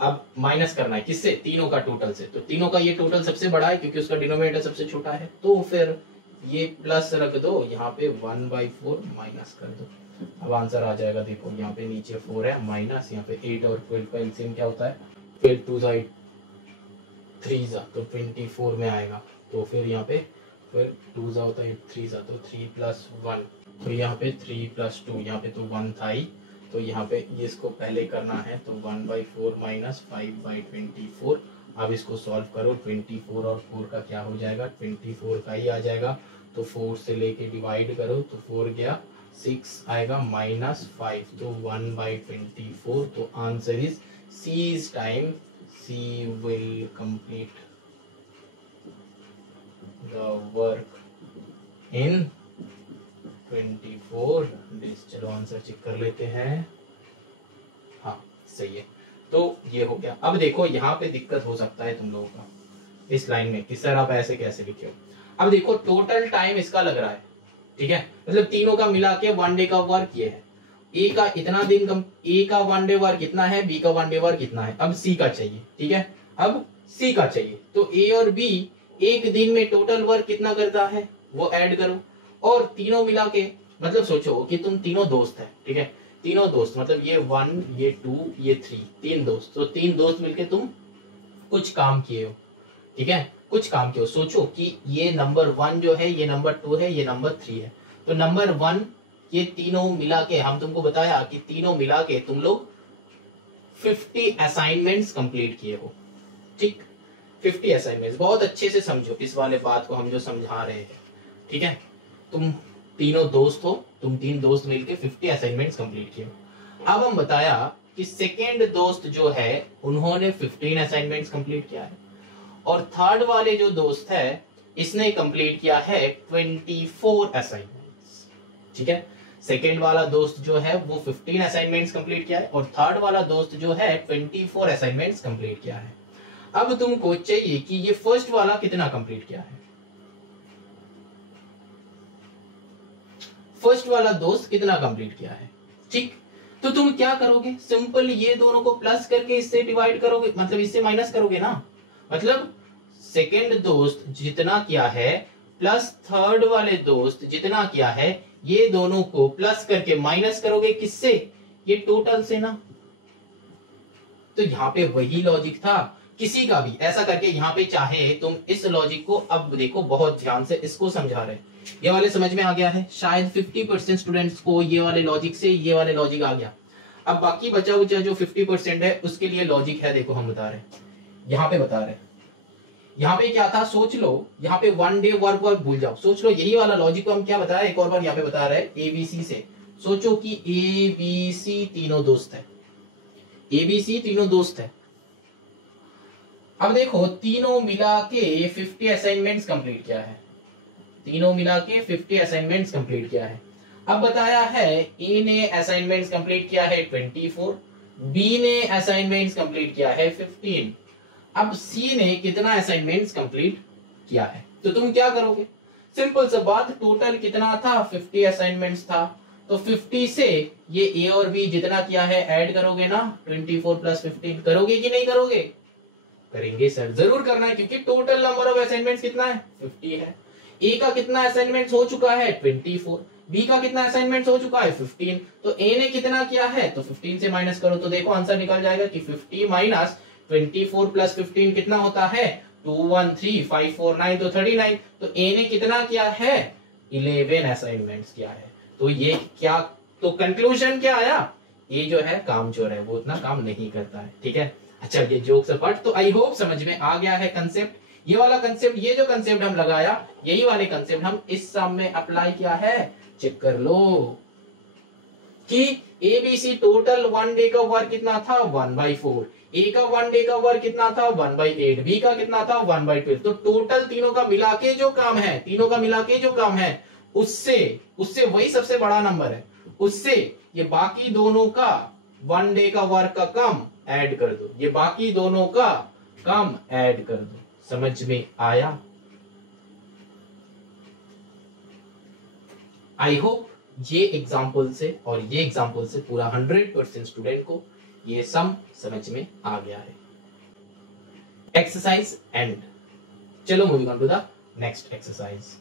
अब माइनस करना है किससे, तीनों का टोटल से। तो तीनों का ये टोटल सबसे बड़ा है क्योंकि उसका डिनोमिनेटर सबसे छोटा है, तो फिर ये प्लस रख दो, यहाँ पे 1/4 माइनस कर दो। अब आंसर आ जाएगा, देखो यहाँ पे नीचे 4 है माइनस, यहाँ पे 8 और 12 का एलसीएम क्या होता है, 12 2 जा 8 3 जा, तो 24 में आएगा। तो फिर यहाँ पे फिर 2 जा होता है 3 जा, तो 3 + 1, तो यहाँ पे 3 + 2, यहाँ पे तो 1 था ही, तो यहाँ पे ये इसको पहले करना है, तो 1/4 माइनस 5/24। अब इसको सॉल्व करो, 24 और 4 का क्या हो जाएगा, 24 का ही आ जाएगा, तो 4 से लेके डिवाइड करो, तो 4 गया 6 आएगा माइनस 5, तो 1/24। तो answer is C is time, C will complete the work in 24 days। चलो आंसर चेक कर लेते हैं, हाँ सही है। तो ये हो गया। अब देखो यहाँ पे दिक्कत हो सकता है तुम लोगों का इस लाइन में कि सर आप ऐसे कैसे लिखे हो। अब देखो टोटल टाइम इसका लग रहा है, ठीक है, मतलब तीनों का मिला के 1 डे का वर्क ये है। ए का इतना दिन कम, ए का 1 डे वर्क इतना है, बी का 1 डे वर्क इतना है। अब सी का चाहिए, ठीक है, अब सी का चाहिए, तो ए और बी एक दिन में टोटल वर्क कितना करता है वो ऐड करो, और तीनों मिला के, मतलब सोचो कि तुम तीनों दोस्त है, ठीक है, तीनों दोस्त मतलब ये 1 ये 2 ये 3, 3 दोस्त, तो 3 दोस्त मिलके तुम कुछ काम किए हो, ठीक है, कुछ काम किए हो। सोचो कि ये नंबर 1 जो है, ये नंबर 2 है, ये नंबर 3 है, तो नंबर 1 ये तीनों मिला के, हम तुमको बताया कि तीनों मिला के तुम लोग 50 असाइनमेंट्स कंप्लीट किए हो, ठीक, 50 असाइनमेंट्स। बहुत अच्छे से समझो इस वाले बात को हम जो समझा रहे हैं, ठीक है। तुम तीनों दोस्त हो, तुम 3 दोस्त मिलके 50 असाइनमेंट्स कंप्लीट किए हो। अब हम बताया कि सेकेंड दोस्त जो है उन्होंने 15 असाइनमेंट्स कंप्लीट किया है, और थर्ड वाले जो दोस्त है इसने कंप्लीट किया है 24 असाइनमेंट्स, ठीक है। सेकेंड वाला दोस्त जो है वो 15 असाइनमेंट्स कंप्लीट किया है, और थर्ड वाला दोस्त जो है 24 असाइनमेंट्स कंप्लीट किया है। अब तुमको चाहिए कि ये फर्स्ट वाला कितना कंप्लीट किया है, फर्स्ट वाला दोस्त कितना कंप्लीट किया है। ठीक, तो तुम क्या करोगे, सिंपल ये दोनों को प्लस करके इससे डिवाइड करोगे, मतलब इससे माइनस करोगे ना, मतलब सेकंड दोस्त जितना किया है प्लस थर्ड वाले दोस्त जितना किया है, ये दोनों को प्लस करके माइनस करोगे किससे, ये टोटल से ना। तो यहाँ पे वही लॉजिक था, किसी का भी ऐसा करके यहाँ पे चाहे तुम इस लॉजिक को, अब देखो बहुत ध्यान से इसको समझा रहे, ये वाले समझ में आ गया है, शायद 50% स्टूडेंट्स को ये वाले लॉजिक से ये वाले लॉजिक आ गया। अब बाकी बचा उचा जो 50% है उसके लिए लॉजिक है, देखो हम बता रहे यहाँ पे बता रहे, यहाँ पे क्या था सोच लो, यहाँ पे वन डे वर्क भूल जाओ, सोच लो यही वाला लॉजिक को हम क्या बताया एक और बार यहाँ पे बता रहे हैं एबीसी से। सोचो कि एबीसी तीनों दोस्त है, एबीसी तीनों दोस्त है। अब देखो तीनों मिला के 50 असाइनमेंट्स कंप्लीट किया है, तीनों मिला के 50 असाइनमेंट्स कंप्लीट किया है। अब बताया है ए ने असाइनमेंट्स कंप्लीट किया है 24, बी ने असाइनमेंट्स कंप्लीट किया है 15, अब सी ने कितना असाइनमेंट्स कंप्लीट किया है। तो तुम क्या करोगे, सिंपल सा बात, टोटल कितना था 50 असाइनमेंट्स था, तो 50 से ये ए और बी जितना किया है ऐड करोगे ना, 24 प्लस 15, करोगे कि नहीं करोगे, करेंगे सर, जरूर करना है, क्योंकि टोटल नंबर ऑफ असाइनमेंट्स कितना है 50 है। ए का कितना असाइनमेंट्स हो चुका है 24, बी का कितना असाइनमेंट्स हो चुका है 15, तो ए ने कितना किया है, तो 15 से माइनस करो तो देखो आंसर निकल जाएगा कि 50 माइनस 24 प्लस 15 कितना होता है 213, 5 4 9 तो 39, तो ए ने कितना किया है 11 असाइनमेंट्स किया है। तो ये क्या, तो कंक्लूजन क्या आया, ये जो है कामचोर है, वो उतना काम नहीं करता है। ठीक है, अच्छा ये जोक्स अपार्ट, तो आई होप समझ में आ गया है कंसेप्ट, ये वाला कंसेप्ट, ये जो कंसेप्ट हम लगाया यही वाले कंसेप्ट हम इस सम में अप्लाई किया है। चेक कर लो कि एबीसी टोटल वन डे का वर्क कितना था 1/4, ए का वन डे का वर्क कितना था 1/8, बी का कितना था 1/12, तो टोटल तीनों का मिला के जो काम है, तीनों का मिला के जो काम है उससे वही सबसे बड़ा नंबर है, उससे ये बाकी दोनों का वन डे का वर्क का कम ऐड कर दो, ये बाकी दोनों का कम ऐड कर दो। समझ में आया? आई होप ये एग्जाम्पल से और ये एग्जाम्पल से पूरा 100% स्टूडेंट को ये सम समझ में आ गया है। एक्सरसाइज एंड, चलो moving on to the next exercise.